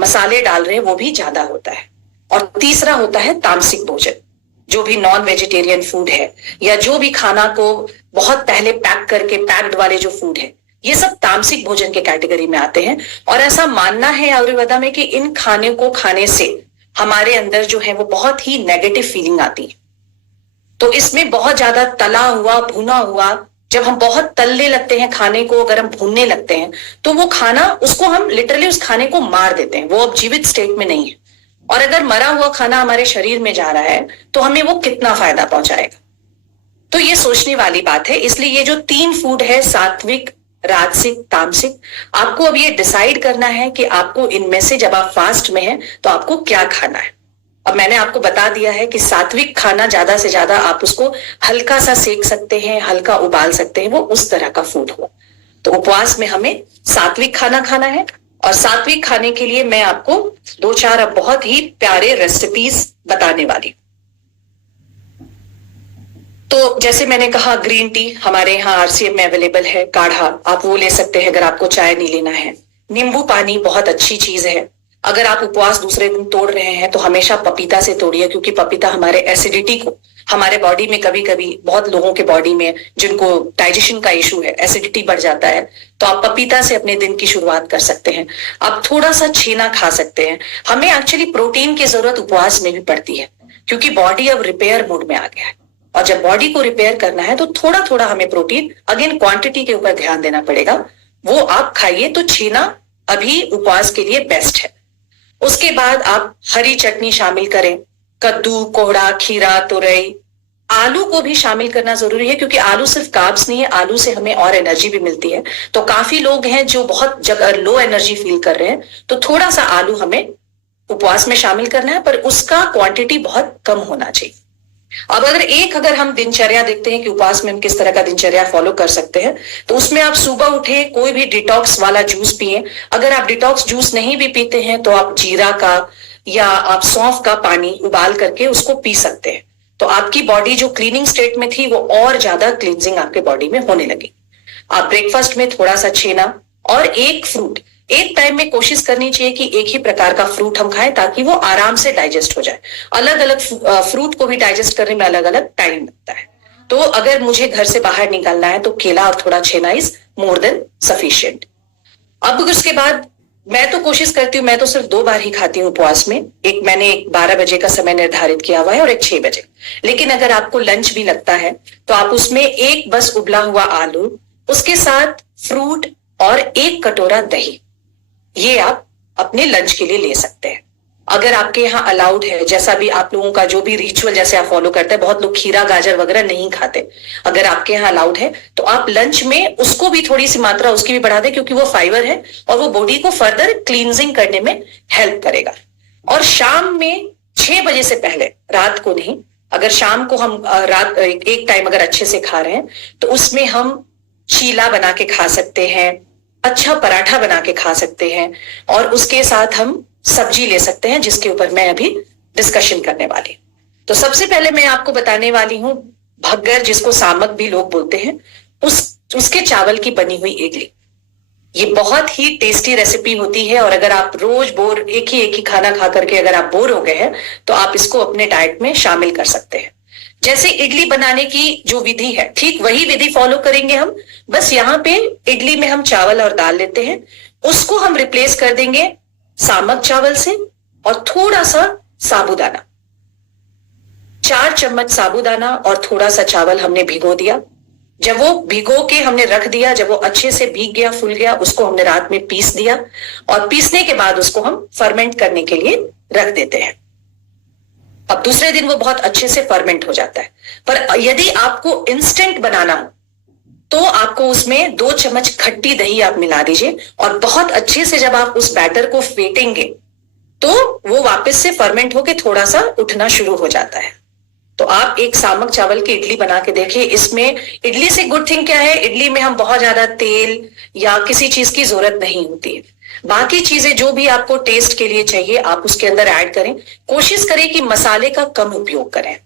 मसाले डाल रहे हैं, वो भी ज्यादा होता है। और तीसरा होता है तामसिक भोजन, जो भी नॉन वेजिटेरियन फूड है या जो भी खाना को बहुत पहले पैक करके पैक्ड वाले जो फूड है, ये सब तामसिक भोजन के कैटेगरी में आते हैं। और ऐसा मानना है आयुर्वेदा में कि इन खाने को खाने से हमारे अंदर जो है वो बहुत ही नेगेटिव फीलिंग आती है। तो इसमें बहुत ज्यादा तला हुआ, भुना हुआ, जब हम बहुत तलने लगते हैं खाने को, अगर हम भूनने लगते हैं तो वो खाना, उसको हम लिटरली उस खाने को मार देते हैं, वो अब जीवित स्टेट में नहीं है। और अगर मरा हुआ खाना हमारे शरीर में जा रहा है तो हमें वो कितना फायदा पहुंचाएगा। तो ये सोचने वाली बात है। इसलिए ये जो 3 फूड है, सात्विक, राजसिक, तामसिक, आपको अब ये डिसाइड करना है कि आपको इनमें से, जब आप फास्ट में हैं तो आपको क्या खाना है। अब मैंने आपको बता दिया है कि सात्विक खाना ज्यादा से ज्यादा आप उसको हल्का सा सेक सकते हैं, हल्का उबाल सकते हैं, वो उस तरह का फूड हो। तो उपवास में हमें सात्विक खाना खाना है और सात्विक खाने के लिए मैं आपको 2-4 अब बहुत ही प्यारे रेसिपीज बताने वाली। तो जैसे मैंने कहा, ग्रीन टी हमारे यहाँ आरसीएम में अवेलेबल है, काढ़ा आप वो ले सकते हैं अगर आपको चाय नहीं लेना है। नींबू पानी बहुत अच्छी चीज है। अगर आप उपवास दूसरे दिन तोड़ रहे हैं तो हमेशा पपीता से तोड़िए, क्योंकि पपीता हमारे एसिडिटी को, हमारे बॉडी में कभी कभी बहुत लोगों के बॉडी में जिनको डाइजेशन का इशू है, एसिडिटी बढ़ जाता है, तो आप पपीता से अपने दिन की शुरुआत कर सकते हैं। आप थोड़ा सा छेना खा सकते हैं। हमें एक्चुअली प्रोटीन की जरूरत उपवास में भी पड़ती है, क्योंकि बॉडी अब रिपेयर मोड में आ गया है और जब बॉडी को रिपेयर करना है तो थोड़ा थोड़ा हमें प्रोटीन, अगेन क्वांटिटी के ऊपर ध्यान देना पड़ेगा, वो आप खाइए। तो छेना अभी उपवास के लिए बेस्ट है। उसके बाद आप हरी चटनी शामिल करें, कद्दू, कोहड़ा, खीरा, तुरई, आलू को भी शामिल करना जरूरी है, क्योंकि आलू सिर्फ कार्ब्स नहीं है, आलू से हमें और एनर्जी भी मिलती है। तो काफी लोग हैं जो बहुत जगह लो एनर्जी फील कर रहे हैं, तो थोड़ा सा आलू हमें उपवास में शामिल करना है, पर उसका क्वांटिटी बहुत कम होना चाहिए। अब अगर हम दिनचर्या देखते हैं कि उपवास में हम किस तरह का दिनचर्या फॉलो कर सकते हैं, तो उसमें आप सुबह उठे कोई भी डिटॉक्स वाला जूस पिए। अगर आप डिटॉक्स जूस नहीं भी पीते हैं तो आप जीरा का या आप सौंफ का पानी उबाल करके उसको पी सकते हैं। तो आपकी बॉडी जो क्लीनिंग स्टेट में थी वो और ज्यादा क्लींजिंग आपके बॉडी में होने लगी। आप ब्रेकफास्ट में थोड़ा सा छेना और एक फ्रूट, एक टाइम में कोशिश करनी चाहिए कि एक ही प्रकार का फ्रूट हम खाएं ताकि वो आराम से डाइजेस्ट हो जाए। अलग अलग फ्रूट को भी डाइजेस्ट करने में अलग अलग टाइम लगता है। तो अगर मुझे घर से बाहर निकलना है तो केला और थोड़ा छेना इज मोर देन सफिशिएंट। अब उसके बाद मैं तो कोशिश करती हूँ, मैं तो सिर्फ 2 बार ही खाती हूँ उपवास में। एक मैंने 12 बजे का समय निर्धारित किया हुआ है और एक 6 बजे। लेकिन अगर आपको लंच भी लगता है तो आप उसमें एक बस उबला हुआ आलू, उसके साथ फ्रूट और 1 कटोरा दही, ये आप अपने लंच के लिए ले सकते हैं। अगर आपके यहाँ अलाउड है, जैसा भी आप लोगों का जो भी रिचुअल जैसे आप फॉलो करते हैं, बहुत लोग खीरा गाजर वगैरह नहीं खाते, अगर आपके यहाँ अलाउड है तो आप लंच में उसको भी थोड़ी सी मात्रा उसकी भी बढ़ा दें, क्योंकि वो फाइबर है और वो बॉडी को फर्दर क्लींजिंग करने में हेल्प करेगा। और शाम में 6 बजे से पहले, रात को नहीं, अगर शाम को हम रात एक टाइम अगर अच्छे से खा रहे हैं तो उसमें हम चीला बना के खा सकते हैं, अच्छा पराठा बना के खा सकते हैं और उसके साथ हम सब्जी ले सकते हैं, जिसके ऊपर मैं अभी डिस्कशन करने वाली। तो सबसे पहले मैं आपको बताने वाली हूं भगगर, जिसको सामक भी लोग बोलते हैं, उसके चावल की बनी हुई इडली। ये बहुत ही टेस्टी रेसिपी होती है और अगर आप रोज एक ही खाना खा करके अगर आप बोर हो गए हैं तो आप इसको अपने डाइट में शामिल कर सकते हैं। जैसे इडली बनाने की जो विधि है, ठीक वही विधि फॉलो करेंगे हम। बस यहाँ पे इडली में हम चावल और दाल लेते हैं, उसको हम रिप्लेस कर देंगे सामक चावल से और थोड़ा सा साबूदाना। 4 चम्मच साबूदाना और थोड़ा सा चावल हमने भिगो दिया। जब वो भिगो के हमने रख दिया, जब वो अच्छे से भीग गया, फूल गया, उसको हमने रात में पीस दिया और पीसने के बाद उसको हम फर्मेंट करने के लिए रख देते हैं। अब दूसरे दिन वो बहुत अच्छे से फर्मेंट हो जाता है। पर यदि आपको इंस्टेंट बनाना हो तो आपको उसमें 2 चम्मच खट्टी दही आप मिला दीजिए और बहुत अच्छे से जब आप उस बैटर को फेंटेंगे तो वो वापस से फर्मेंट होके थोड़ा सा उठना शुरू हो जाता है। तो आप एक सामक चावल की इडली बना के देखिए। इसमें इडली से गुड थिंग क्या है, इडली में हम बहुत ज्यादा तेल या किसी चीज की जरूरत नहीं होती है। बाकी चीजें जो भी आपको टेस्ट के लिए चाहिए आप उसके अंदर ऐड करें। कोशिश करें कि मसाले का कम उपयोग करें।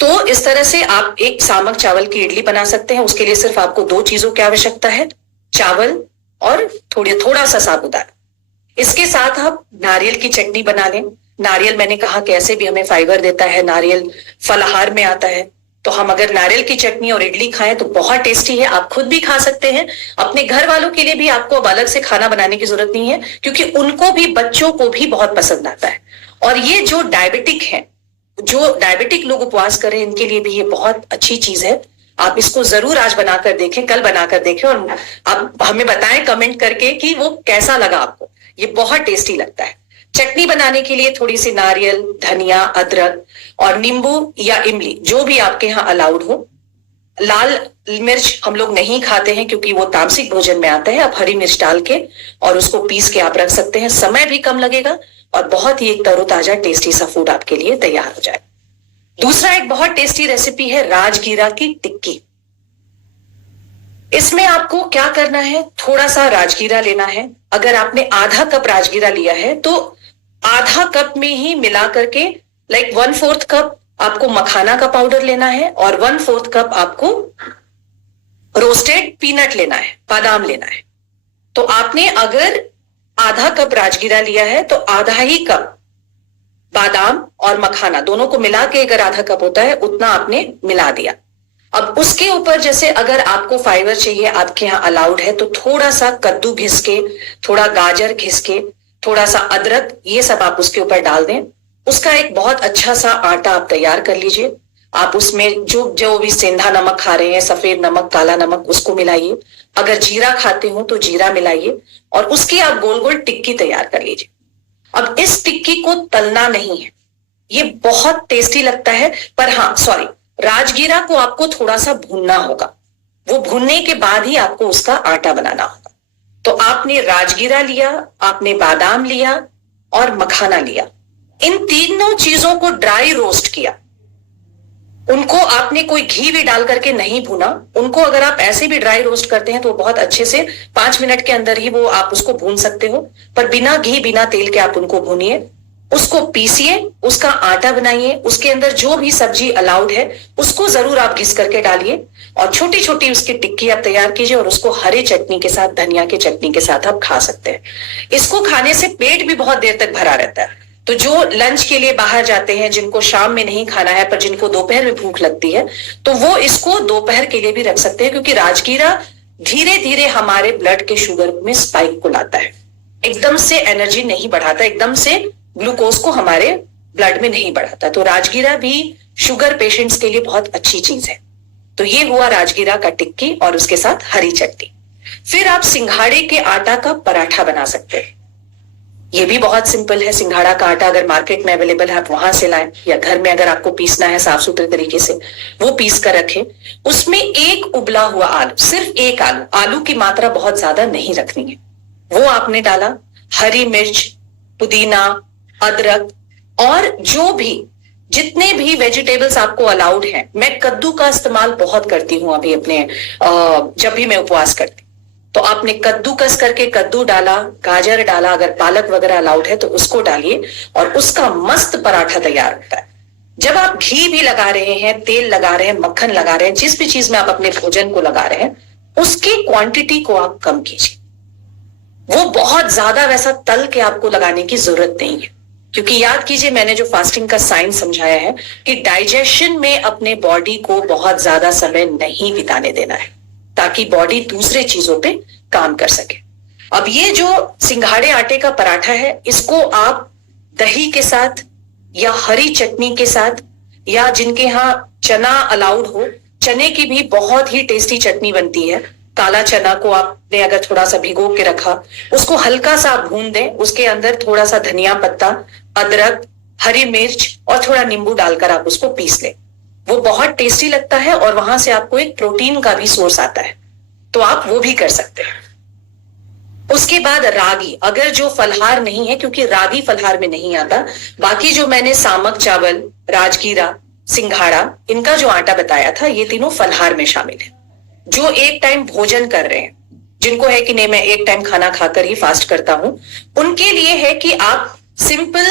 तो इस तरह से आप एक सामक चावल की इडली बना सकते हैं। उसके लिए सिर्फ आपको 2 चीजों की आवश्यकता है, चावल और थोड़ा सा साबूदाना। इसके साथ आप नारियल की चटनी बना लें। नारियल मैंने कहा कैसे भी हमें फाइबर देता है, नारियल फलाहार में आता है, तो हम अगर नारियल की चटनी और इडली खाएं तो बहुत टेस्टी है। आप खुद भी खा सकते हैं, अपने घर वालों के लिए भी आपको अब अलग से खाना बनाने की जरूरत नहीं है, क्योंकि उनको भी, बच्चों को भी बहुत पसंद आता है। और ये जो डायबिटिक है, जो डायबिटिक लोग उपवास करें, इनके लिए भी ये बहुत अच्छी चीज है। आप इसको जरूर आज बनाकर देखें, कल बनाकर देखें और आप हमें बताएं कमेंट करके कि वो कैसा लगा आपको। ये बहुत टेस्टी लगता है। चटनी बनाने के लिए थोड़ी सी नारियल, धनिया, अदरक और नींबू या इमली, जो भी आपके यहाँ अलाउड हो। लाल मिर्च हम लोग नहीं खाते हैं क्योंकि वो तामसिक भोजन में आता है। आप हरी मिर्च डाल के और उसको पीस के आप रख सकते हैं। समय भी कम लगेगा और बहुत ही एक तरोताजा टेस्टी सा फूड आपके लिए तैयार हो जाए। दूसरा एक बहुत टेस्टी रेसिपी है राजगीरा की टिक्की। इसमें आपको क्या करना है, थोड़ा सा राजगीरा लेना है। अगर आपने आधा कप राजगीरा लिया है तो आधा कप में ही मिला करके 1/4 कप आपको मखाना का पाउडर लेना है और 1/4 कप आपको रोस्टेड पीनट लेना है, बादाम लेना है। तो आपने अगर आधा कप राजगीरा लिया है तो आधा ही कप बादाम और मखाना दोनों को मिला के अगर आधा कप होता है उतना आपने मिला दिया। अब उसके ऊपर जैसे अगर आपको फाइबर चाहिए, आपके यहाँ अलाउड है, तो थोड़ा सा कद्दू घिस के, थोड़ा गाजर घिस के, थोड़ा सा अदरक, ये सब आप उसके ऊपर डाल दें। उसका एक बहुत अच्छा सा आटा आप तैयार कर लीजिए। आप उसमें जो भी सेंधा नमक खा रहे हैं, सफेद नमक, काला नमक, उसको मिलाइए। अगर जीरा खाते हो तो जीरा मिलाइए और उसकी आप गोल गोल टिक्की तैयार कर लीजिए। अब इस टिक्की को तलना नहीं है, ये बहुत टेस्टी लगता है, पर हाँ सॉरी, राजगीरा को आपको थोड़ा सा भूनना होगा। वो भूनने के बाद ही आपको उसका आटा बनाना होगा। तो आपने राजगीरा लिया, आपने बादाम लिया और मखाना लिया। इन तीनों चीजों को ड्राई रोस्ट किया। उनको आपने कोई घी भी डाल करके नहीं भुना, उनको अगर आप ऐसे भी ड्राई रोस्ट करते हैं तो बहुत अच्छे से 5 मिनट के अंदर ही वो आप उसको भून सकते हो, पर बिना घी बिना तेल के आप उनको भूनिए, उसको पीसिए, उसका आटा बनाइए, उसके अंदर जो भी सब्जी अलाउड है उसको जरूर आप घिस करके डालिए और छोटी छोटी उसकी टिक्की आप तैयार कीजिए और उसको हरी चटनी के साथ, धनिया की चटनी के साथ आप खा सकते हैं। इसको खाने से पेट भी बहुत देर तक भरा रहता है। तो जो लंच के लिए बाहर जाते हैं, जिनको शाम में नहीं खाना है पर जिनको दोपहर में भूख लगती है, तो वो इसको दोपहर के लिए भी रख सकते हैं, क्योंकि राजगीरा धीरे धीरे हमारे ब्लड के शुगर में स्पाइक को लाता है, एकदम से एनर्जी नहीं बढ़ाता, एकदम से ग्लूकोज को हमारे ब्लड में नहीं बढ़ाता। तो राजगीरा भी शुगर पेशेंट्स के लिए बहुत अच्छी चीज है। तो ये हुआ राजगीरा का टिक्की और उसके साथ हरी चटनी। फिर आप सिंघाड़े के आटा का पराठा बना सकते हैं। ये भी बहुत सिंपल है। सिंघाड़ा का आटा अगर मार्केट में अवेलेबल है आप वहां से लाएं, या घर में अगर आपको पीसना है साफ सुथरे तरीके से वो पीस कर रखें। उसमें एक उबला हुआ आलू, सिर्फ एक आलू, आलू की मात्रा बहुत ज्यादा नहीं रखनी है, वो आपने डाला, हरी मिर्च, पुदीना, अदरक और जो भी जितने भी वेजिटेबल्स आपको अलाउड हैं। मैं कद्दू का इस्तेमाल बहुत करती हूं अभी अपने जब भी मैं उपवास करती, तो आपने कद्दूकस करके कद्दू डाला, गाजर डाला, अगर पालक वगैरह अलाउड है तो उसको डालिए और उसका मस्त पराठा तैयार होता है। जब आप घी भी लगा रहे हैं, तेल लगा रहे हैं, मक्खन लगा रहे हैं, जिस भी चीज में आप अपने भोजन को लगा रहे हैं, उसकी क्वांटिटी को आप कम कीजिए। वो बहुत ज्यादा वैसा तल के आपको लगाने की जरूरत नहीं है, क्योंकि याद कीजिए मैंने जो फास्टिंग का साइंस समझाया है कि डाइजेशन में अपने बॉडी को बहुत ज्यादा समय नहीं बिताने देना है, ताकि बॉडी दूसरे चीजों पे काम कर सके। अब ये जो सिंघाड़े आटे का पराठा है, इसको आप दही के साथ या हरी चटनी के साथ, या जिनके यहाँ चना अलाउड हो, चने की भी बहुत ही टेस्टी चटनी बनती है। काला चना को आपने अगर थोड़ा सा भिगो के रखा, उसको हल्का सा भून दें, उसके अंदर थोड़ा सा धनिया पत्ता, अदरक, हरी मिर्च और थोड़ा नींबू डालकर आप उसको पीस लें। वो बहुत टेस्टी लगता है और वहां से आपको एक प्रोटीन का भी सोर्स आता है, तो आप वो भी कर सकते हैं। उसके बाद रागी, अगर जो फलहार नहीं है, क्योंकि रागी फलहार में नहीं आता, बाकी जो मैंने सामक चावल, राजगीरा, सिंघाड़ा, इनका जो आटा बताया था, ये तीनों फलहार में शामिल है। जो एक टाइम भोजन कर रहे हैं, जिनको है कि नहीं मैं एक टाइम खाना खाकर ही फास्ट करता हूं, उनके लिए है कि आप सिंपल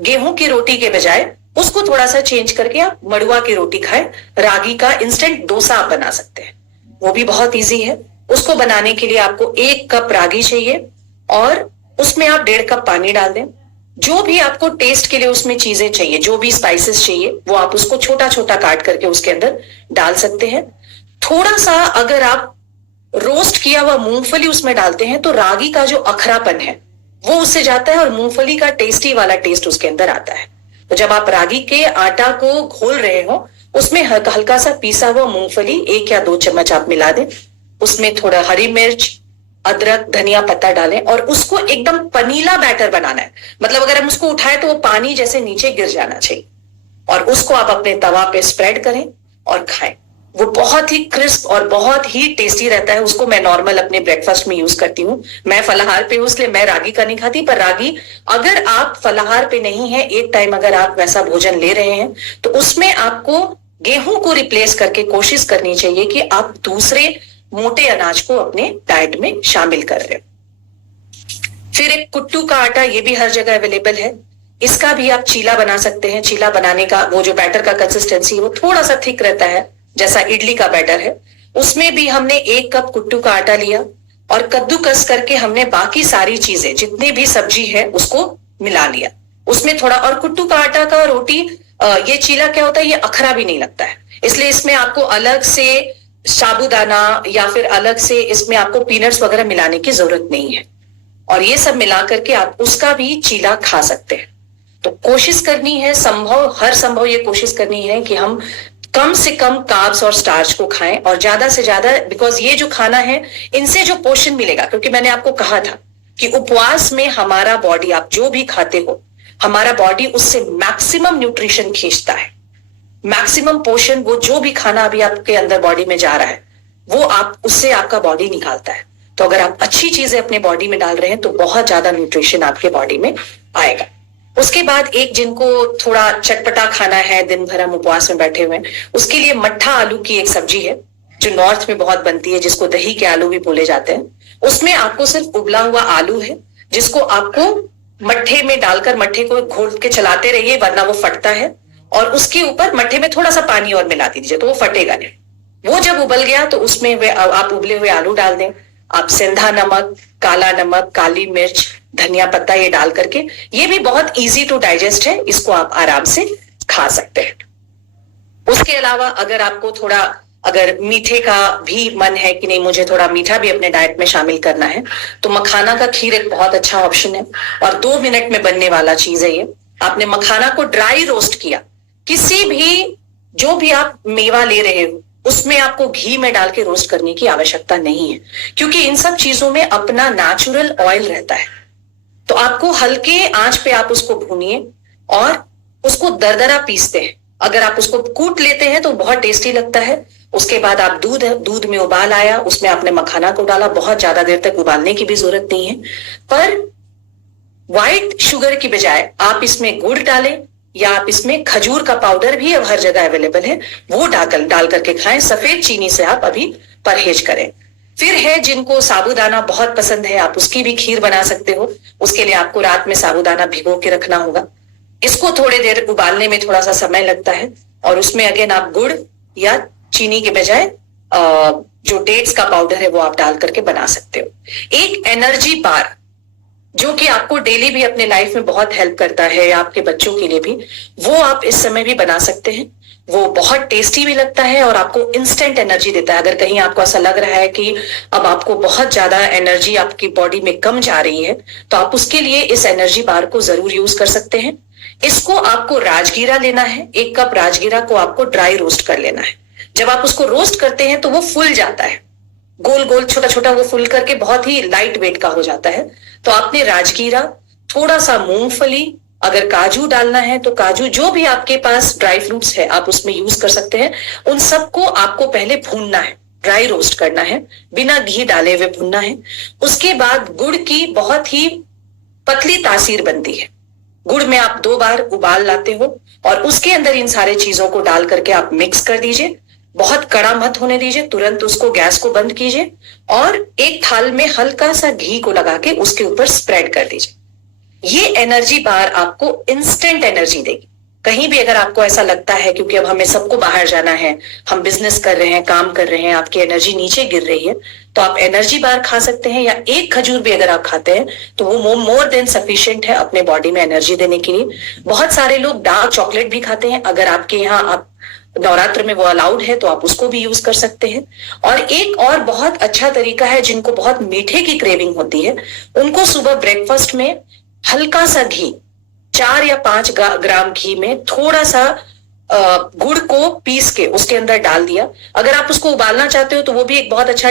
गेहूं की रोटी के बजाय उसको थोड़ा सा चेंज करके आप मड़ुआ की रोटी खाएं। रागी का इंस्टेंट डोसा आप बना सकते हैं, वो भी बहुत इजी है। उसको बनाने के लिए आपको 1 कप रागी चाहिए और उसमें आप 1.5 कप पानी डाल दें। जो भी आपको टेस्ट के लिए उसमें चीजें चाहिए, जो भी स्पाइसेस चाहिए, वो आप उसको छोटा छोटा काट करके उसके अंदर डाल सकते हैं। थोड़ा सा अगर आप रोस्ट किया हुआ मूंगफली उसमें डालते हैं तो रागी का जो अखरापन है वो उससे जाता है और मूंगफली का टेस्टी वाला टेस्ट उसके अंदर आता है। तो जब आप रागी के आटा को घोल रहे हो, उसमें हल्का सा पीसा हुआ मूंगफली 1 या 2 चम्मच आप मिला दें, उसमें थोड़ा हरी मिर्च, अदरक, धनिया पत्ता डालें और उसको एकदम पनीला बैटर बनाना है। मतलब अगर हम उसको उठाए तो वो पानी जैसे नीचे गिर जाना चाहिए, और उसको आप अपने तवा पे स्प्रेड करें और खाएं। वो बहुत ही क्रिस्प और बहुत ही टेस्टी रहता है। उसको मैं नॉर्मल अपने ब्रेकफास्ट में यूज करती हूँ। मैं फलाहार पे हूँ इसलिए मैं रागी का नहीं खाती, पर रागी अगर आप फलाहार पे नहीं है, एक टाइम अगर आप वैसा भोजन ले रहे हैं, तो उसमें आपको गेहूं को रिप्लेस करके कोशिश करनी चाहिए कि आप दूसरे मोटे अनाज को अपने डाइट में शामिल कर रहे हो। फिर एक कुट्टू का आटा, ये भी हर जगह अवेलेबल है। इसका भी आप चीला बना सकते हैं। चीला बनाने का वो जो बैटर का कंसिस्टेंसी वो थोड़ा सा थिक रहता है, जैसा इडली का बैटर है। उसमें भी हमने 1 कप कुट्टू का आटा लिया और कद्दूकस करके हमने बाकी सारी चीजें, जितनी भी सब्जी है, उसको मिला लिया। उसमें थोड़ा, और कुट्टू का आटा का रोटी, ये चीला क्या होता है, ये अखरा भी नहीं लगता है, इसलिए इसमें आपको अलग से साबूदाना या फिर अलग से इसमें आपको पीनट्स वगैरह मिलाने की जरूरत नहीं है। और ये सब मिला करके आप उसका भी चीला खा सकते हैं। तो कोशिश करनी है, हर संभव ये कोशिश करनी है कि हम कम से कम कार्ब्स और स्टार्च को खाएं और ज्यादा से ज्यादा, बिकॉज ये जो खाना है इनसे जो पोषण मिलेगा, क्योंकि मैंने आपको कहा था कि उपवास में हमारा बॉडी, आप जो भी खाते हो, हमारा बॉडी उससे मैक्सिमम न्यूट्रिशन खींचता है, मैक्सिमम पोषण। वो जो भी खाना अभी आपके अंदर बॉडी में जा रहा है वो आप उससे आपका बॉडी निकालता है। तो अगर आप अच्छी चीजें अपने बॉडी में डाल रहे हैं तो बहुत ज्यादा न्यूट्रिशन आपके बॉडी में आएगा। उसके बाद एक जिनको थोड़ा चटपटा खाना है, दिन भर हम उपवास में बैठे हुए हैं, उसके लिए मट्ठा आलू की एक सब्जी है जो नॉर्थ में बहुत बनती है, जिसको दही के आलू भी बोले जाते हैं। उसमें आपको सिर्फ उबला हुआ आलू है, जिसको आपको मट्ठे में डालकर मट्ठे को घोल के चलाते रहिए, वरना वो फटता है। और उसके ऊपर मट्ठे में थोड़ा सा पानी और मिला दीजिए तो वो फटेगा नहीं। वो जब उबल गया तो उसमें आप उबले हुए आलू डाल दें। आप सेंधा नमक, काला नमक, काली मिर्च, धनिया पत्ता ये डाल करके, ये भी बहुत इजी टू डाइजेस्ट है, इसको आप आराम से खा सकते हैं। उसके अलावा अगर आपको थोड़ा अगर मीठे का भी मन है कि नहीं मुझे थोड़ा मीठा भी अपने डाइट में शामिल करना है, तो मखाना का खीर एक बहुत अच्छा ऑप्शन है और 2 मिनट में बनने वाला चीज है ये। आपने मखाना को ड्राई रोस्ट किया, किसी भी जो भी आप मेवा ले रहे हो उसमें आपको घी में डाल के रोस्ट करने की आवश्यकता नहीं है, क्योंकि इन सब चीजों में अपना नेचुरल ऑयल रहता है। तो आपको हल्के आंच पे आप उसको भूनिए और उसको दरदरा पीसते हैं। अगर आप उसको कूट लेते हैं तो बहुत टेस्टी लगता है। उसके बाद आप दूध में उबाल आया, उसमें आपने मखाना को डाला, बहुत ज्यादा देर तक उबालने की भी जरूरत नहीं है। पर व्हाइट शुगर की बजाय आप इसमें गुड़ डालें या आप इसमें खजूर का पाउडर भी अब हर जगह अवेलेबल है, वो डाल करके खाएं। सफेद चीनी से आप अभी परहेज करें। फिर है जिनको साबूदाना बहुत पसंद है, आप उसकी भी खीर बना सकते हो। उसके लिए आपको रात में साबूदाना भिगो के रखना होगा। इसको थोड़ी देर उबालने में थोड़ा सा समय लगता है और उसमें अगेन आप गुड़ या चीनी के बजाय जो डेट्स का पाउडर है वो आप डाल करके बना सकते हो। एक एनर्जी बार जो कि आपको डेली भी अपने लाइफ में बहुत हेल्प करता है, आपके बच्चों के लिए भी, वो आप इस समय भी बना सकते हैं। वो बहुत टेस्टी भी लगता है और आपको इंस्टेंट एनर्जी देता है। अगर कहीं आपको ऐसा लग रहा है कि अब आपको बहुत ज्यादा एनर्जी आपकी बॉडी में कम जा रही है, तो आप उसके लिए इस एनर्जी बार को जरूर यूज कर सकते हैं। इसको आपको राजगीरा लेना है। 1 कप राजगीरा को आपको ड्राई रोस्ट कर लेना है। जब आप उसको रोस्ट करते हैं तो वो फूल जाता है, गोल गोल छोटा छोटा वो फूल करके बहुत ही लाइट वेट का हो जाता है। तो आपने राजगीरा, थोड़ा सा मूंगफली, अगर काजू डालना है तो काजू, जो भी आपके पास ड्राई फ्रूट्स है आप उसमें यूज कर सकते हैं। उन सबको आपको पहले भूनना है, ड्राई रोस्ट करना है, बिना घी डाले हुए भूनना है। उसके बाद गुड़ की बहुत ही पतली तासीर बनती है। गुड़ में आप 2 बार उबाल लाते हो और उसके अंदर इन सारे चीजों को डाल करके आप मिक्स कर दीजिए। बहुत कड़ा मत होने दीजिए, तुरंत उसको गैस को बंद कीजिए और एक थाल में हल्का सा घी को लगा के उसके ऊपर स्प्रेड कर दीजिए। ये एनर्जी बार आपको इंस्टेंट एनर्जी देगी। कहीं भी अगर आपको ऐसा लगता है क्योंकि अब हमें सबको बाहर जाना है, हम बिजनेस कर रहे हैं, काम कर रहे हैं, आपकी एनर्जी नीचे गिर रही है, तो आप एनर्जी बार खा सकते हैं। या एक खजूर भी अगर आप खाते हैं तो वो मोर देन सफिशिएंट है अपने बॉडी में एनर्जी देने के लिए। बहुत सारे लोग डार्क चॉकलेट भी खाते हैं। अगर आपके यहाँ आप नवरात्र में वो अलाउड है तो आप उसको भी यूज कर सकते हैं। और एक और बहुत अच्छा तरीका है, जिनको बहुत मीठे की क्रेविंग होती है, उनको सुबह ब्रेकफास्ट में हल्का सा घी, 4 या 5 ग्राम घी में थोड़ा सा गुड़ को पीस के उसके अंदर डाल दिया। अगर आप उसको उबालना चाहते हो तो वो भी एक बहुत अच्छा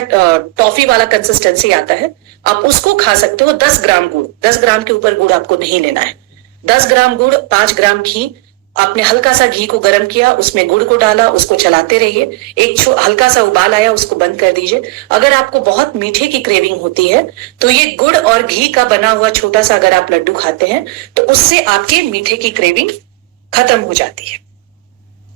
टॉफी वाला कंसिस्टेंसी आता है, आप उसको खा सकते हो। 10 ग्राम गुड़, 10 ग्राम के ऊपर गुड़ आपको नहीं लेना है। 10 ग्राम गुड़, 5 ग्राम घी, आपने हल्का सा घी को गर्म किया, उसमें गुड़ को डाला, उसको चलाते रहिए। एक हल्का सा उबाल आया, उसको बंद कर दीजिए। अगर आपको बहुत मीठे की क्रेविंग होती है तो ये गुड़ और घी का बना हुआ छोटा सा अगर आप लड्डू खाते हैं तो उससे आपके मीठे की क्रेविंग खत्म हो जाती है।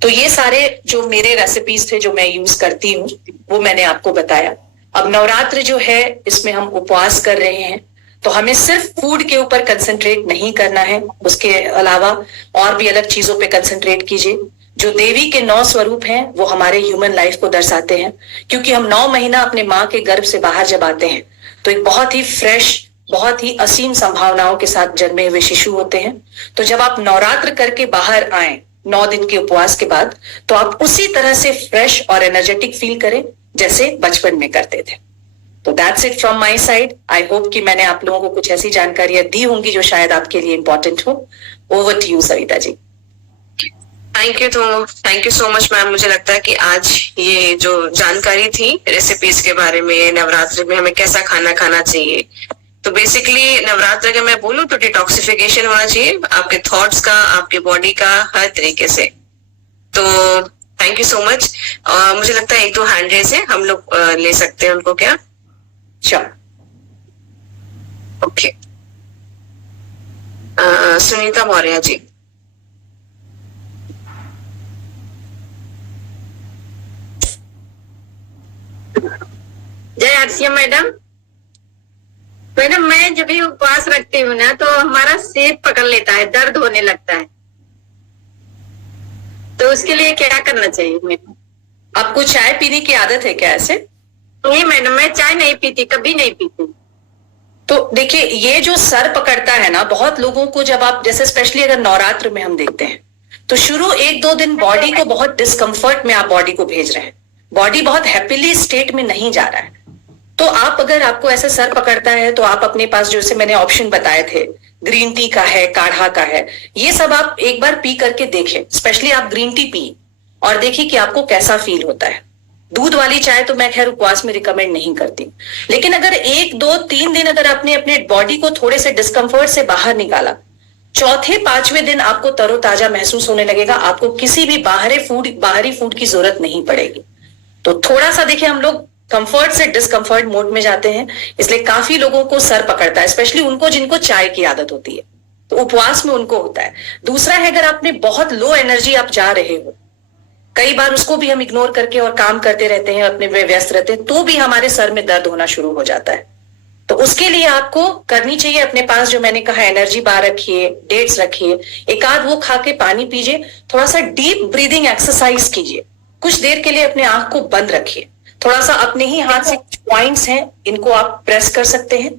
तो ये सारे जो मेरे रेसिपीज थे जो मैं यूज करती हूँ वो मैंने आपको बताया। अब नवरात्र जो है इसमें हम उपवास कर रहे हैं, तो हमें सिर्फ फूड के ऊपर कंसंट्रेट नहीं करना है, उसके अलावा और भी अलग चीजों पे कंसंट्रेट कीजिए। जो देवी के 9 स्वरूप हैं वो हमारे ह्यूमन लाइफ को दर्शाते हैं, क्योंकि हम 9 महीना अपने माँ के गर्भ से बाहर जब आते हैं तो एक बहुत ही फ्रेश, बहुत ही असीम संभावनाओं के साथ जन्मे हुए शिशु होते हैं। तो जब आप नवरात्र करके बाहर आए 9 दिन के उपवास के बाद, तो आप उसी तरह से फ्रेश और एनर्जेटिक फील करें जैसे बचपन में करते थे। तो that's it from my side. I hope कि मैंने आप लोगों को कुछ ऐसी जानकारियां दी होंगी जो शायद आपके लिए इंपॉर्टेंट हो। Over to you Savita ji. Thank you so much ma'am. मुझे लगता है कि आज ये जो जानकारी थी रेसिपीज के बारे में, नवरात्र में हमें कैसा खाना खाना चाहिए, तो बेसिकली नवरात्र अगर मैं बोलूं तो डिटॉक्सिफिकेशन होना चाहिए आपके थॉट्स का, आपके बॉडी का, हर तरीके से। तो थैंक यू सो मच। मुझे लगता है 1-2 हैंड रेज है, हम लोग ले सकते हैं उनको क्या? श्योर। ओके। सुनीता मौर्य जी। जय आरसीएम मैडम। मैडम मैं जब भी उपवास रखती हूँ ना तो हमारा सिर पकड़ लेता है, दर्द होने लगता है, तो उसके लिए क्या करना चाहिए मैडम? आपको चाय पीने की आदत है क्या ऐसे? नहीं मैडम, मैं चाय नहीं पीती, कभी नहीं पीती। तो देखिए, ये जो सर पकड़ता है ना, बहुत लोगों को जब आप जैसे स्पेशली अगर नवरात्र में हम देखते हैं तो शुरू 1-2 दिन बॉडी को बहुत डिस्कम्फर्ट में आप बॉडी को भेज रहे हैं, बॉडी बहुत हैप्पीली स्टेट में नहीं जा रहा है। तो आप अगर आपको ऐसे सर पकड़ता है तो आप अपने पास जैसे मैंने ऑप्शन बताए थे, ग्रीन टी का है, काढ़ा का है, ये सब आप एक बार पी करके देखें। स्पेशली आप ग्रीन टी पी और देखिए कि आपको कैसा फील होता है। दूध वाली चाय तो मैं खैर उपवास में रिकमेंड नहीं करती, लेकिन अगर 1-2-3 दिन अगर आपने अपने बॉडी को थोड़े से डिस्कम्फर्ट से बाहर निकाला, चौथे 5वें दिन आपको तरोताजा महसूस होने लगेगा, आपको किसी भी बाहरी फूड की जरूरत नहीं पड़ेगी। तो थोड़ा सा देखिए, हम लोग कंफर्ट से डिस्कंफर्ट मोड में जाते हैं, इसलिए काफी लोगों को सर पकड़ता है, स्पेशली उनको जिनको चाय की आदत होती है, तो उपवास में उनको होता है। दूसरा है, अगर आपने बहुत लो एनर्जी आप जा रहे हो, कई बार उसको भी हम इग्नोर करके और काम करते रहते हैं, अपने में व्यस्त रहते हैं, तो भी हमारे सर में दर्द होना शुरू हो जाता है। तो उसके लिए आपको करनी चाहिए अपने पास जो मैंने कहा, एनर्जी बार रखिए, डेट्स रखिए, एक आध वो खा के पानी पीजिए, थोड़ा सा डीप ब्रीदिंग एक्सरसाइज कीजिए, कुछ देर के लिए अपने आंख को बंद रखिए, थोड़ा सा अपने ही हाथ से कुछ पॉइंट्स हैं इनको आप प्रेस कर सकते हैं।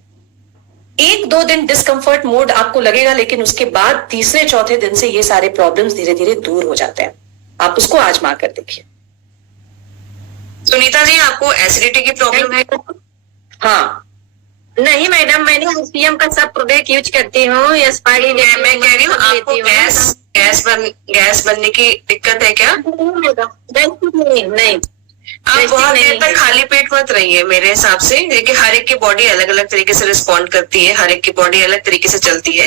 1-2 दिन डिस्कंफर्ट मोड आपको लगेगा, लेकिन उसके बाद तीसरे चौथे दिन से ये सारे प्रॉब्लम्स धीरे धीरे दूर हो जाते हैं। आप उसको आजमा कर देखिए। सुनीता जी, आपको एसिडिटी की प्रॉब्लम है? हाँ, नहीं मैडम, मैंने आरसीएम का सब प्रोडक्ट यूज करती हूँ। मैं कह रही हूँ, आपको गैस बनने की दिक्कत है क्या? नहीं, आप बहुत देर तक खाली पेट मत रहिए मेरे हिसाब से, क्योंकि हर एक की बॉडी अलग अलग तरीके से रिस्पॉन्ड करती है, हर एक की बॉडी अलग तरीके से चलती है,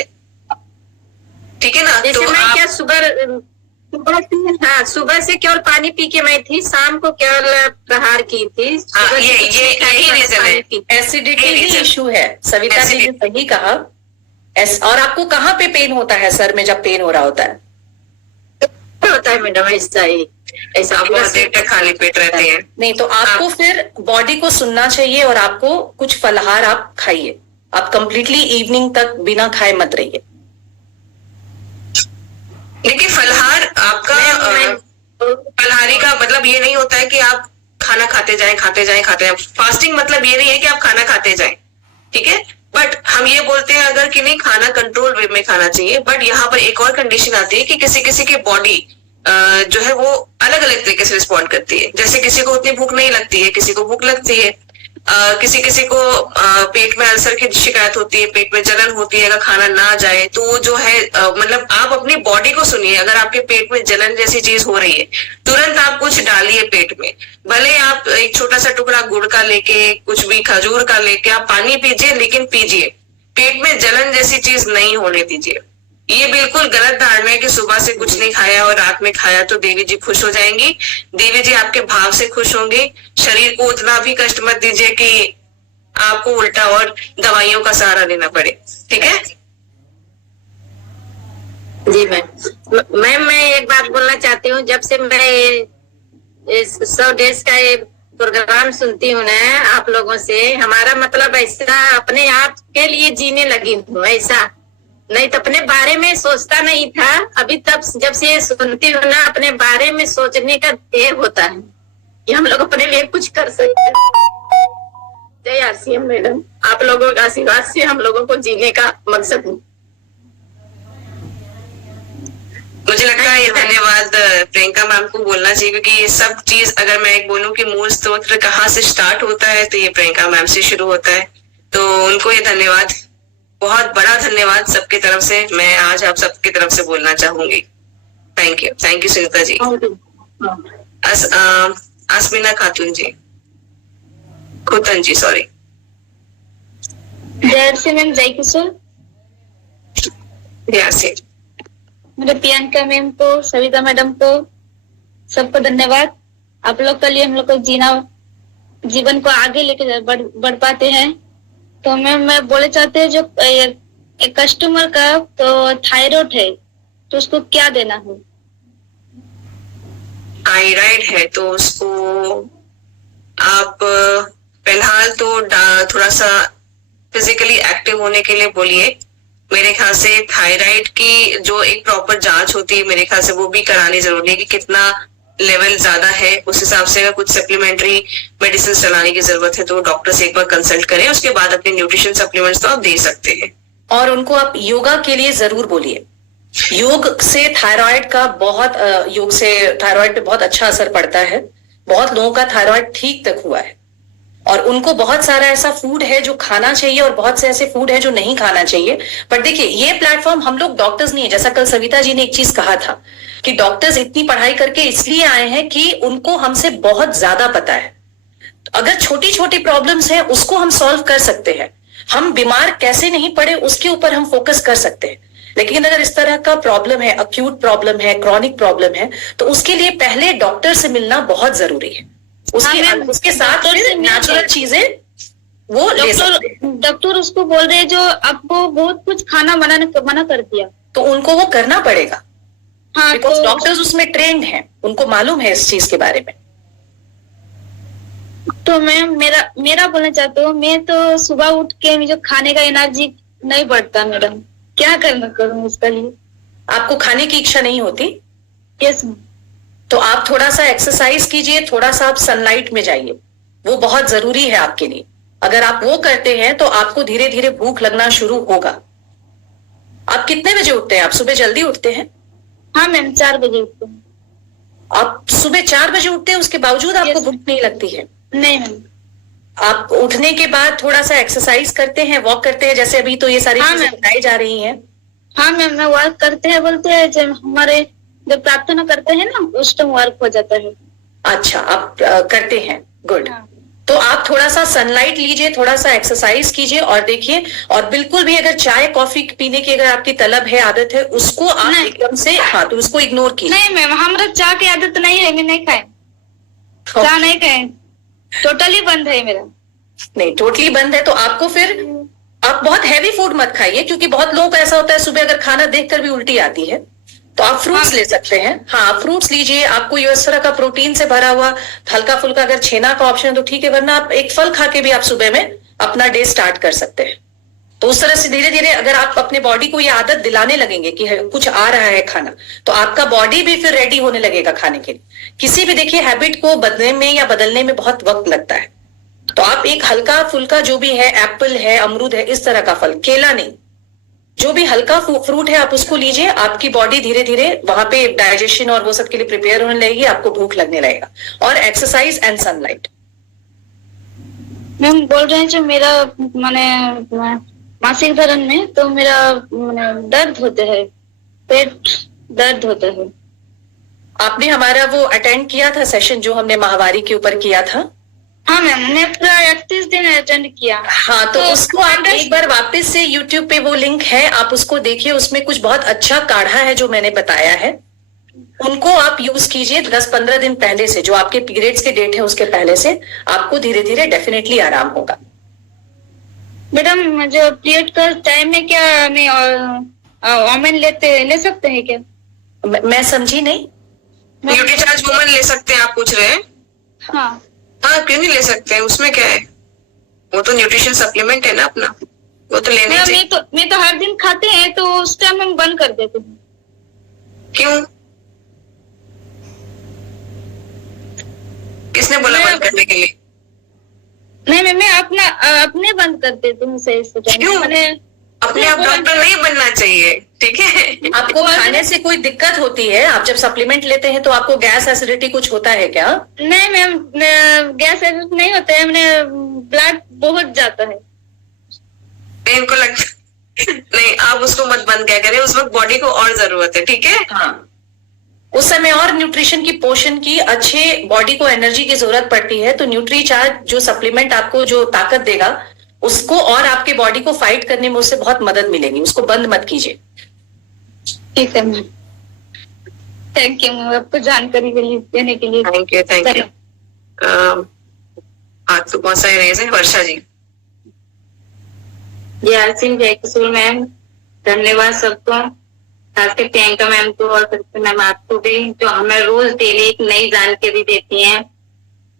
ठीक है ना? जैसे तो मैं आप क्या सुबह से केवल पानी पी के मैं थी, शाम को केवल प्रहार की थी। यही रीजन है, एसिडिटी ही इशू है। सविता जी ने सही कहा। और आपको कहाँ पे पेन होता है सर में जब पेन हो रहा होता है? होता है मैडम ऐसा ही, ऐसा आप बहुत देर तक खाली पेट रहते हैं। नहीं, तो आपको फिर बॉडी को सुनना चाहिए और आपको कुछ फलहार आप खाइए। आप कंप्लीटली इवनिंग तक बिना खाए मत रहिए। देखिए, फलहार आपका फलहारी का मतलब ये नहीं होता है कि आप खाना खाते जाएं। फास्टिंग मतलब ये नहीं है कि आप खाना खाते जाएं, ठीक है? बट हम ये बोलते हैं अगर कि नहीं, खाना कंट्रोल वे में खाना चाहिए। बट यहाँ पर एक और कंडीशन आती है कि किसी किसी की बॉडी जो है वो अलग अलग तरीके से रिस्पॉन्ड करती है। जैसे किसी को उतनी भूख नहीं लगती है, किसी को भूख लगती है, किसी किसी को पेट में अल्सर की शिकायत होती है, पेट में जलन होती है अगर खाना ना जाए। तो वो जो है मतलब आप अपनी बॉडी को सुनिए। अगर आपके पेट में जलन जैसी चीज हो रही है, तुरंत आप कुछ डालिए पेट में। भले आप एक छोटा सा टुकड़ा गुड़ का लेके, कुछ भी खजूर का लेके आप पानी पीजिए, लेकिन पीजिए। पेट में जलन जैसी चीज नहीं होने दीजिए। ये बिल्कुल गलत धारणा है कि सुबह से कुछ नहीं खाया और रात में खाया तो देवी जी खुश हो जाएंगी। देवी जी आपके भाव से खुश होंगे। शरीर को उतना भी कष्ट मत दीजिए कि आपको उल्टा और दवाइयों का सहारा लेना पड़े, ठीक है? जी मैम, मैं एक बात बोलना चाहती हूँ। जब से मैं 100 डेज का ये प्रोग्राम सुनती हूँ ना आप लोगों से, हमारा मतलब ऐसा अपने आप के लिए जीने लगी हूँ। ऐसा नहीं तो अपने बारे में सोचता नहीं था, अभी तब जब से ये सुनती हूँ ना, अपने बारे में सोचने का देर होता है कि हम लोग अपने लिए कुछ कर सकते हैं। जय आरसीएम मैडम, आप लोगों का आशीर्वाद से हम लोगों को जीने का मकसद है। मुझे लगता है ये धन्यवाद प्रियंका मैम को बोलना चाहिए, क्योंकि ये सब चीज अगर मैं एक बोलूं कि मूल स्तोत्र कहाँ से स्टार्ट होता है तो ये प्रियंका मैम से शुरू होता है। तो उनको ये धन्यवाद, बहुत बड़ा धन्यवाद सबकी तरफ से मैं आज आप सबकी तरफ से बोलना चाहूंगी। Thank you Sunita ji. आसमीना Khatoon ji, खुतन ji, sorry. जय मैम, जय किशोर। मेरे प्रियंका मैम को, सविता मैडम को, सबको धन्यवाद। आप लोग के लिए हम लोग को जीवन को आगे लेके बढ़ पाते हैं। तो मैम मैं बोले चाहते हैं जो एक कस्टमर का तो थायराइड है, तो उसको क्या देना है? थायराइड है तो उसको आप फिलहाल तो थोड़ा सा फिजिकली एक्टिव होने के लिए बोलिए। मेरे ख्याल से थायराइड की जो एक प्रॉपर जांच होती है, मेरे ख्याल से वो भी करानी जरूरी है कि कितना लेवल ज्यादा है। उस हिसाब से अगर कुछ सप्लीमेंट्री मेडिसिन चलाने की जरूरत है तो डॉक्टर से एक बार कंसल्ट करें, उसके बाद अपने न्यूट्रिशन सप्लीमेंट्स तो आप दे सकते हैं। और उनको आप योगा के लिए जरूर बोलिए। योग से थायराइड का योग से थायराइड पे बहुत अच्छा असर पड़ता है। बहुत लोगों का थायराइड ठीक तक हुआ है। और उनको बहुत सारा ऐसा फूड है जो खाना चाहिए और बहुत से ऐसे फूड है जो नहीं खाना चाहिए। पर देखिए, ये प्लेटफॉर्म हम लोग डॉक्टर्स नहीं है। जैसा कल सविता जी ने एक चीज कहा था कि डॉक्टर्स इतनी पढ़ाई करके इसलिए आए हैं कि उनको हमसे बहुत ज्यादा पता है। अगर छोटी छोटी प्रॉब्लम्स है उसको हम सॉल्व कर सकते हैं। हम बीमार कैसे नहीं पड़े उसके ऊपर हम फोकस कर सकते हैं। लेकिन अगर इस तरह का प्रॉब्लम है, अक्यूट प्रॉब्लम है, क्रॉनिक प्रॉब्लम है, तो उसके लिए पहले डॉक्टर से मिलना बहुत जरूरी है। उसके साथ नेचुरल चीजें वो ले सकते हैं। डॉक्टर उसको बोल रहे हैं जो आपको बहुत कुछ खाना मना कर दिया, तो उनको वो करना पड़ेगा। हाँ, बिकॉज तो डॉक्टर्स उसमें ट्रेंड हैं, उनको मालूम है इस चीज के बारे में। तो मैं मेरा बोलना चाहती हूँ, मैं तो सुबह उठ के मुझे खाने का एनर्जी नहीं बढ़ता मैडम, क्या करना करूँ इसके लिए? आपको खाने की इच्छा नहीं होती? यस। तो आप थोड़ा सा एक्सरसाइज कीजिए, थोड़ा सा आप सनलाइट में जाइए, वो बहुत जरूरी है आपके लिए। अगर आप वो करते हैं तो आपको धीरे धीरे भूख लगना शुरू होगा। आप कितने बजे उठते हैं? आप सुबह जल्दी उठते हैं? हाँ मैम, 4 बजे उठते हैं। आप सुबह 4 बजे उठते हैं, उसके बावजूद आपको Yes. भूख नहीं लगती है? नहीं मैम। आप उठने के बाद थोड़ा सा एक्सरसाइज करते हैं, वॉक करते हैं, जैसे अभी तो ये सारी हाँ, चीजें मैम। बताई जा रही हैं। हाँ मैम, मैं वर्क करते हैं, बोलते हैं जब हमारे जब प्रार्थना करते हैं ना उस टाइम वर्क हो जाता है। अच्छा, आप करते हैं, गुड। हाँ। तो आप थोड़ा सा सनलाइट लीजिए, थोड़ा सा एक्सरसाइज कीजिए और देखिए। और बिल्कुल भी अगर चाय कॉफी पीने की अगर आपकी तलब है, आदत है, उसको आप नहीं। एकदम से तो उसको इग्नोर कीजिए। नहीं मैम, हमारा चाय की आदत नहीं है, मैं नहीं खाए, चाय नहीं खाए, टोटली बंद है मेरा। नहीं, टोटली बंद है तो आपको फिर आप बहुत हैवी फूड मत खाइए, क्योंकि बहुत लोगों का ऐसा होता है सुबह अगर खाना देखकर भी उल्टी आती है। तो आप फ्रूट्स हाँ। ले सकते हैं। हाँ, फ्रूट्स लीजिए। आपको इस तरह का प्रोटीन से भरा हुआ हल्का फुल्का अगर छेना का ऑप्शन है तो ठीक है, वरना आप एक फल खा के भी आप सुबह में अपना डे स्टार्ट कर सकते हैं। तो उस तरह से धीरे धीरे अगर आप अपने बॉडी को ये आदत दिलाने लगेंगे कि कुछ आ रहा है खाना, तो आपका बॉडी भी फिर रेडी होने लगेगा खाने के लिए। किसी भी देखिए हैबिट को बदलने में या बदलने में बहुत वक्त लगता है। तो आप एक हल्का फुल्का जो भी है, एप्पल है, अमरूद है, इस तरह का फल, केला नहीं, जो भी हल्का फ्रूट है आप उसको लीजिए। आपकी बॉडी धीरे धीरे वहां पे डाइजेशन और वो सब के लिए प्रिपेयर होने लगेगी, आपको भूख लगने लगेगा। और एक्सरसाइज एंड सनलाइट। मैम बोल रहे हैं जो मेरा माने मासिक धर्म में तो मेरा माने दर्द होते है, पेट दर्द होता है। आपने हमारा वो अटेंड किया था सेशन जो हमने माहवारी के ऊपर किया था? हाँ मैम, मैंने पूरा 31 दिन अटेंड किया। हाँ, तो उसको आप एक बार वापस से YouTube पे वो लिंक है, आप उसको देखिए। उसमें कुछ बहुत अच्छा काढ़ा है जो मैंने बताया है, उनको आप यूज कीजिए 10-15 दिन पहले से, जो आपके पीरियड्स के डेट है उसके पहले से। आपको धीरे धीरे डेफिनेटली आराम होगा। मैडम जो पीरियड का टाइम में क्या हमें वोमेन ले सकते हैं क्या? मैं समझी नहीं। न्यूट्रीचार्ज वुमन ले सकते हैं, आप पूछ रहे हैं? हाँ। हाँ, क्यों नहीं ले सकते हैं, उसमें क्या है? वो तो न्यूट्रिशन सप्लीमेंट है ना अपना, वो तो लेना चाहिए। मैं तो हर दिन खाते हैं, तो उस टाइम हम बंद कर देते हैं। क्यों? किसने बोला बंद करने के लिए? नहीं मैं अपने बंद कर देती हूँ सही से। क्यों? मैंने अपने आप डॉक्टर नहीं बनना चाहिए, ठीक है? आपको खाने से कोई दिक्कत होती है? आप जब सप्लीमेंट लेते हैं तो आपको गैस एसिडिटी कुछ होता है क्या? नहीं मैम, गैस एसिडिटी नहीं होता है, मैंने ब्लड बहुत जाता है। नहीं, इनको लगता नहीं, आप उसको मत बंद क्या करें, उस वक्त बॉडी को और जरूरत है, ठीक है? हाँ, उस समय और न्यूट्रिशन की, पोषण की, अच्छे बॉडी को एनर्जी की जरूरत पड़ती है। तो न्यूट्रीचार्ज जो सप्लीमेंट आपको जो ताकत देगा, उसको और आपके बॉडी को फाइट करने में उससे बहुत मदद मिलेगी। उसको बंद मत कीजिए। ठीक है मैम, थैंक यू मैम आपको जानकारी देने के लिए। Thank you. आज तो कौन सा रेज है? वर्षा जी। जय सिंह, जय किशोर मैम। धन्यवाद सबको, खास कर प्रियंका मैम को और कृष्ण मैम आपको भी, जो हमें रोज डेली एक नई जानकारी देती हैं।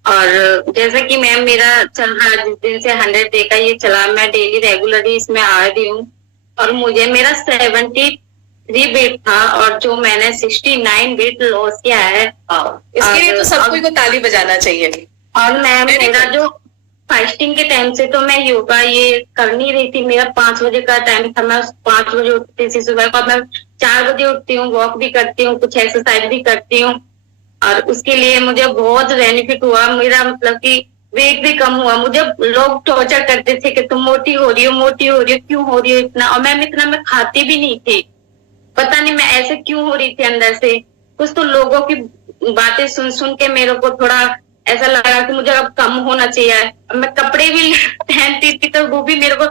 और जैसा कि मैम मेरा चल रहा जिस दिन से 100 डे का ये चला, मैं डेली रेगुलरली इसमें आ रही हूँ और मुझे मेरा 73 वेट था और जो मैंने 69 वेट लॉस किया है। इसके लिए तो सबको को ताली बजाना चाहिए। और मैम मेरा जो फास्टिंग के टाइम से तो मैं योगा ये कर नहीं रही थी, मेरा 5 बजे का टाइम था, मैं 5 बजे उठती थी सुबह को, मैं 4 बजे उठती हूँ, वॉक भी करती हूँ, कुछ एक्सरसाइज भी करती हूँ और उसके लिए मुझे बहुत बेनिफिट हुआ। मेरा मतलब कि वेट भी कम हुआ। मुझे लोग टॉर्चर करते थे कि तुम मोटी हो रही हो, मोटी हो रही हो, क्यों हो रही हो इतना, और मैम इतना मैं खाती भी नहीं थी, पता नहीं मैं ऐसे क्यों हो रही थी अंदर से। कुछ तो लोगों की बातें सुन सुन के मेरे को थोड़ा ऐसा लगा कि मुझे अब कम होना चाहिए। मैं कपड़े भी पहनती थी तो वो भी मेरे को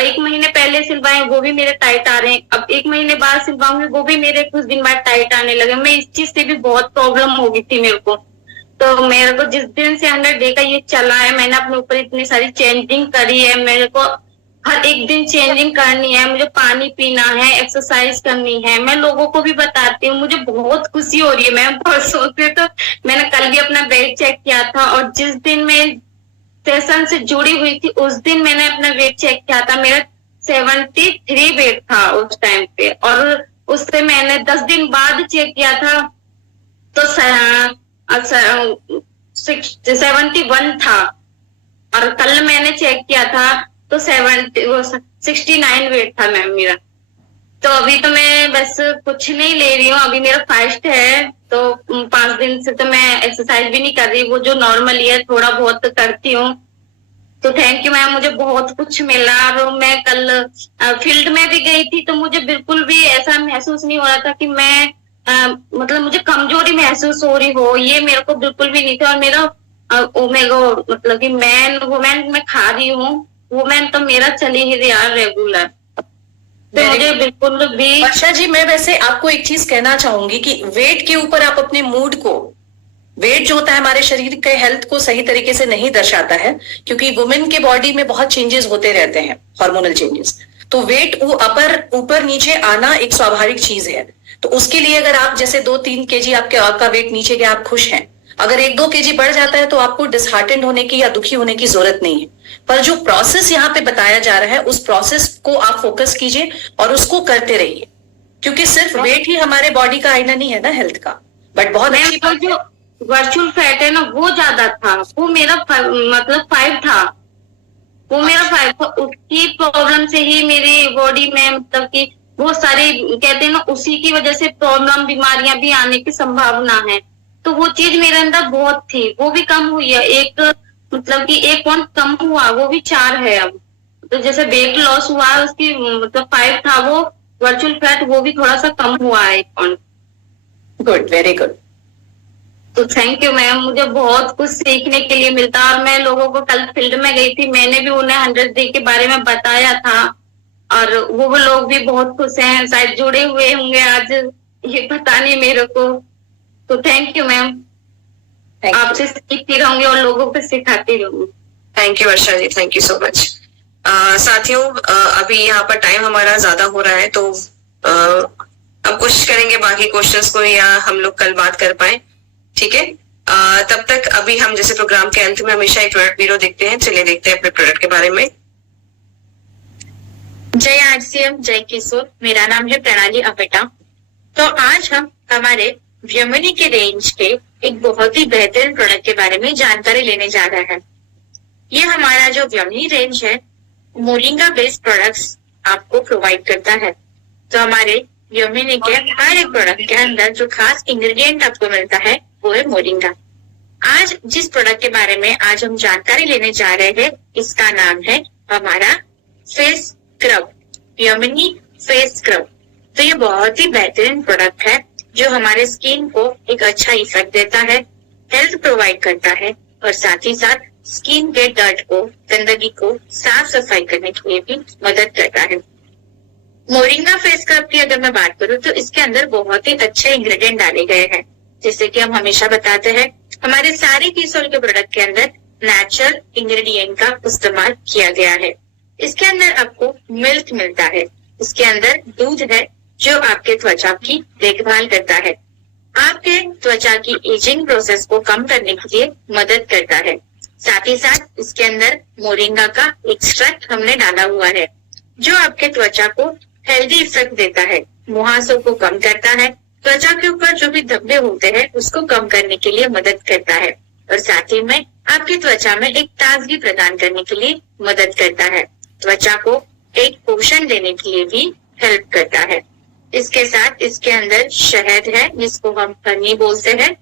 1 महीने पहले सिलवाए वो भी मेरे टाइट आ रहे हैं, अब 1 महीने बाद सिलवाऊंगी वो भी मेरे कुछ दिन बाद टाइट आने लगे। मैं इस चीज से भी बहुत प्रॉब्लम हो गई थी मेरे को। तो मेरे को जिस दिन से 100 डे का ये चला है, मैंने अपने ऊपर इतनी सारी चेंजिंग करी है। मेरे को हर एक दिन चेंजिंग करनी है, मुझे पानी पीना है, एक्सरसाइज करनी है। मैं लोगों को भी बताती हूँ, मुझे बहुत खुशी हो रही है। मैं परसों से तो मैंने कल भी अपना वेट चेक किया था और जिस दिन मैं सेशन से जुड़ी हुई थी उस दिन मैंने अपना वेट चेक किया था, मेरा 73 वेट था उस टाइम पे। और उससे मैंने 10 दिन बाद चेक किया था तो 71 था और कल मैंने चेक किया था तो 69 वेट था मैम मेरा। तो अभी तो मैं बस कुछ नहीं ले रही हूँ, अभी मेरा फास्ट है तो 5 दिन से तो मैं एक्सरसाइज भी नहीं कर रही, वो जो नॉर्मली है थोड़ा बहुत करती हूँ। तो थैंक यू मैम, मुझे बहुत कुछ मिला। और मैं कल फील्ड में भी गई थी तो मुझे बिल्कुल भी ऐसा महसूस नहीं हो रहा था कि मैं मतलब मुझे कमजोरी महसूस हो रही हो, ये मेरे को बिल्कुल भी नहीं था। और मेरा ओमेगा मतलब कि वुमेन मैं खा रही हूँ, वुमेन तो मेरा चली ही रहा रेगुलर, तो मुझे बिल्कुल भी। वर्षा जी, मैं वैसे आपको एक चीज कहना चाहूंगी कि वेट के ऊपर आप अपने मूड को, वेट जो होता है हमारे शरीर के हेल्थ को सही तरीके से नहीं दर्शाता है, क्योंकि वुमेन के बॉडी में बहुत चेंजेस होते रहते हैं, हार्मोनल चेंजेस। तो वेट वो ऊपर नीचे आना एक स्वाभाविक चीज है। तो उसके लिए अगर आप जैसे 2-3 केजी आपका वेट नीचे गया, आप खुश हैं। अगर 1-2 केजी बढ़ जाता है तो आपको डिसहार्टेंड होने की या दुखी होने की जरूरत नहीं है। पर जो प्रोसेस यहाँ पे बताया जा रहा है उस प्रोसेस को आप फोकस कीजिए और उसको करते रहिए, क्योंकि सिर्फ वेट ही हमारे बॉडी का आईना नहीं है ना हेल्थ का। बट बहुत अच्छी बात, जो वर्चुअल फैट है ना वो ज्यादा था, वो मेरा मतलब 5 था, वो मेरा 5 था। उसकी प्रॉब्लम से ही मेरी बॉडी में मतलब कि बहुत सारी कहते हैं ना, उसी की वजह से प्रॉब्लम बीमारियां भी आने की संभावना है। तो वो चीज मेरे अंदर बहुत थी, वो भी कम हुई है। एक मतलब कि 1 पॉइंट कम हुआ, वो भी 4 है अब। तो जैसे वेट लॉस हुआ उसकी मतलब 5 था, वो वर्चुअल फैट वो भी थोड़ा सा कम हुआ है 1 पॉइंट। Good, very good. तो थैंक यू मैम, मुझे बहुत कुछ सीखने के लिए मिलता। और मैं लोगों को कल फील्ड में गई थी, मैंने भी उन्हें 100 डे के बारे में बताया था और वो लोग भी बहुत खुश हैं, शायद जुड़े हुए होंगे आज, ये पता नहीं मेरे को। तो थैंक यू मैम, आपसे सीखती रहूंगी और लोगों को सिखाती रहूंगी। Thank you Varsha ji, thank you so much. साथियों, अभी यहाँ पर टाइम हमारा ज्यादा हो रहा है तो अब कोशिश करेंगे बाकी क्वेश्चंस को या हम लोग कल बात कर पाए, ठीक है। तब तक अभी हम जैसे प्रोग्राम के अंत में हमेशा एक प्रोडक्ट वीडियो देखते हैं, चलिए देखते हैं अपने प्रोडक्ट के बारे में। जय आरसीएम, जय किशोर। मेरा नाम है प्रणाली अपेटा। तो आज हम हमारे व्यमनी के रेंज के एक बहुत ही बेहतरीन प्रोडक्ट के बारे में जानकारी लेने जा रहे हैं। ये हमारा जो व्यमनी रेंज है, मोरिंगा बेस्ड प्रोडक्ट्स आपको प्रोवाइड करता है। तो हमारे व्यमनी के हर एक प्रोडक्ट के अंदर जो खास इंग्रेडिएंट आपको मिलता है वो है मोरिंगा। आज जिस प्रोडक्ट के बारे में आज हम जानकारी लेने जा रहे हैं, इसका नाम है हमारा फेस स्क्रब, व्यमनी फेस स्क्रब। तो ये बहुत ही बेहतरीन प्रोडक्ट है जो हमारे स्किन को एक अच्छा इफेक्ट देता है, हेल्थ प्रोवाइड करता है और साथ ही साथ स्किन के डर्ट को, गंदगी को साफ सफाई करने के लिए भी मदद करता है। मोरिंगा फेस स्क्रब की अगर मैं बात करूं तो इसके अंदर बहुत ही अच्छे इंग्रेडिएंट डाले गए हैं। जैसे कि हम हमेशा बताते हैं, हमारे सारे किशोर के प्रोडक्ट के अंदर नेचुरल इंग्रेडिएंट का इस्तेमाल किया गया है। इसके अंदर आपको मिल्क मिलता है, इसके अंदर दूध है जो आपके त्वचा की देखभाल करता है, आपके त्वचा की एजिंग प्रोसेस को कम करने के लिए मदद करता है। साथ ही साथ इसके अंदर मोरिंगा का एक्सट्रैक्ट हमने डाला हुआ है जो आपके त्वचा को हेल्दी इफेक्ट देता है, मुहासों को कम करता है, त्वचा के ऊपर जो भी धब्बे होते हैं उसको कम करने के लिए मदद करता है और साथ ही में आपकी त्वचा में एक ताजगी प्रदान करने के लिए मदद करता है, त्वचा को एक पोषण देने के लिए भी हेल्प करता है। इसके साथ इसके अंदर शहद है जिसको हम हनी बोलते हैं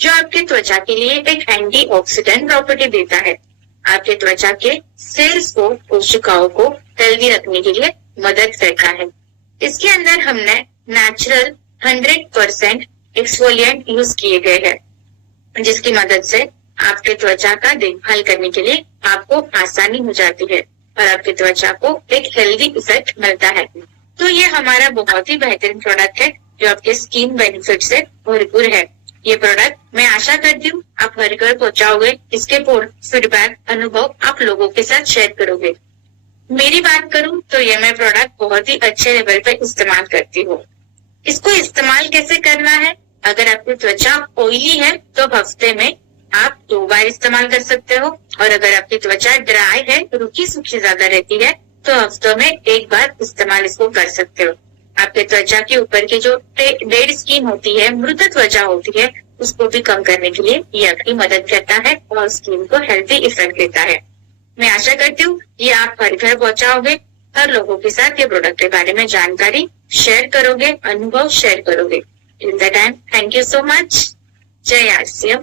जो आपके त्वचा के लिए एक एंटीऑक्सीडेंट प्रॉपर्टी देता है, आपके त्वचा के सेल्स को, कोशिकाओं को हेल्दी रखने के लिए मदद करता है। इसके अंदर हमने नेचुरल 100% एक्सफोलिएंट यूज किए गए हैं जिसकी मदद से आपके त्वचा का देखभाल करने के लिए आपको आसानी हो जाती है और आपकी त्वचा को एक हेल्दी इफेक्ट मिलता है। तो ये हमारा बहुत ही बेहतरीन प्रोडक्ट है जो आपके स्किन बेनिफिट से भरपूर है। ये प्रोडक्ट मैं आशा करती हूँ आप घर घर पहुंचाओगे, इसके फीडबैक अनुभव आप लोगों के साथ शेयर करोगे। मेरी बात करूं तो ये मैं प्रोडक्ट बहुत ही अच्छे लेवल पे इस्तेमाल करती हूँ। इसको इस्तेमाल कैसे करना है, अगर आपकी त्वचा ऑयली है तो हफ्ते में आप 2 बार इस्तेमाल कर सकते हो और अगर आपकी त्वचा ड्राई है, रुकी सूखी ज्यादा रहती है तो हफ्तों में 1 बार इस्तेमाल इसको कर सकते हो। आपके त्वचा के ऊपर की जो डेड स्किन होती है, मृत त्वचा होती है, उसको भी कम करने के लिए ये आपकी मदद करता है और स्किन को हेल्दी इफेक्ट देता है। मैं आशा करती हूँ ये आप हर घर पहुंचाओगे, हर लोगों के साथ ये प्रोडक्ट के बारे में जानकारी शेयर करोगे, अनुभव शेयर करोगे। Till the time, thank you so much. जय आरसीएम।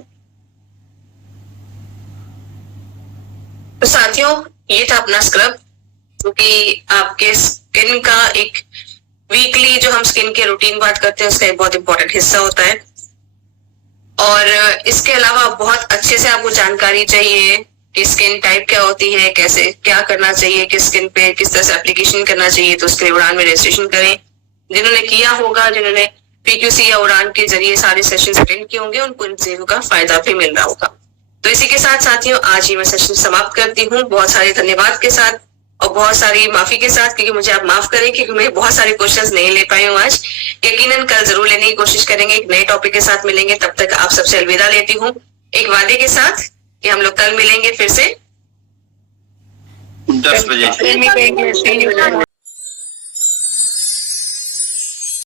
तो साथियों, ये था अपना स्क्रब क्योंकि आपके स्किन का एक वीकली जो हम स्किन के रूटीन बात करते हैं उसका एक बहुत इंपॉर्टेंट हिस्सा होता है और इसके अलावा बहुत अच्छे से आपको जानकारी चाहिए कि स्किन टाइप क्या होती है, कैसे क्या करना चाहिए, किस स्किन पे किस तरह से एप्लीकेशन करना चाहिए, तो उसके लिए उड़ान में रजिस्ट्रेशन करें। जिन्होंने किया होगा, जिन्होंने पीक्यूसी या उड़ान के जरिए सारे सेशन अटेंड किए होंगे, उनको इन चीजों का फायदा भी मिल रहा होगा। तो इसी के साथ साथियों आज ही मैं सेशन समाप्त करती हूँ, बहुत सारे धन्यवाद के साथ और बहुत सारी माफी के साथ, क्योंकि मुझे आप माफ करें क्योंकि मैं बहुत सारे क्वेश्चंस नहीं ले पाई हूँ आज। यकीनन कल जरूर लेने की कोशिश करेंगे, एक नए टॉपिक के साथ मिलेंगे। तब तक आप सबसे अलविदा लेती हूँ एक वादे के साथ कि हम लोग कल मिलेंगे फिर से 10 बजे।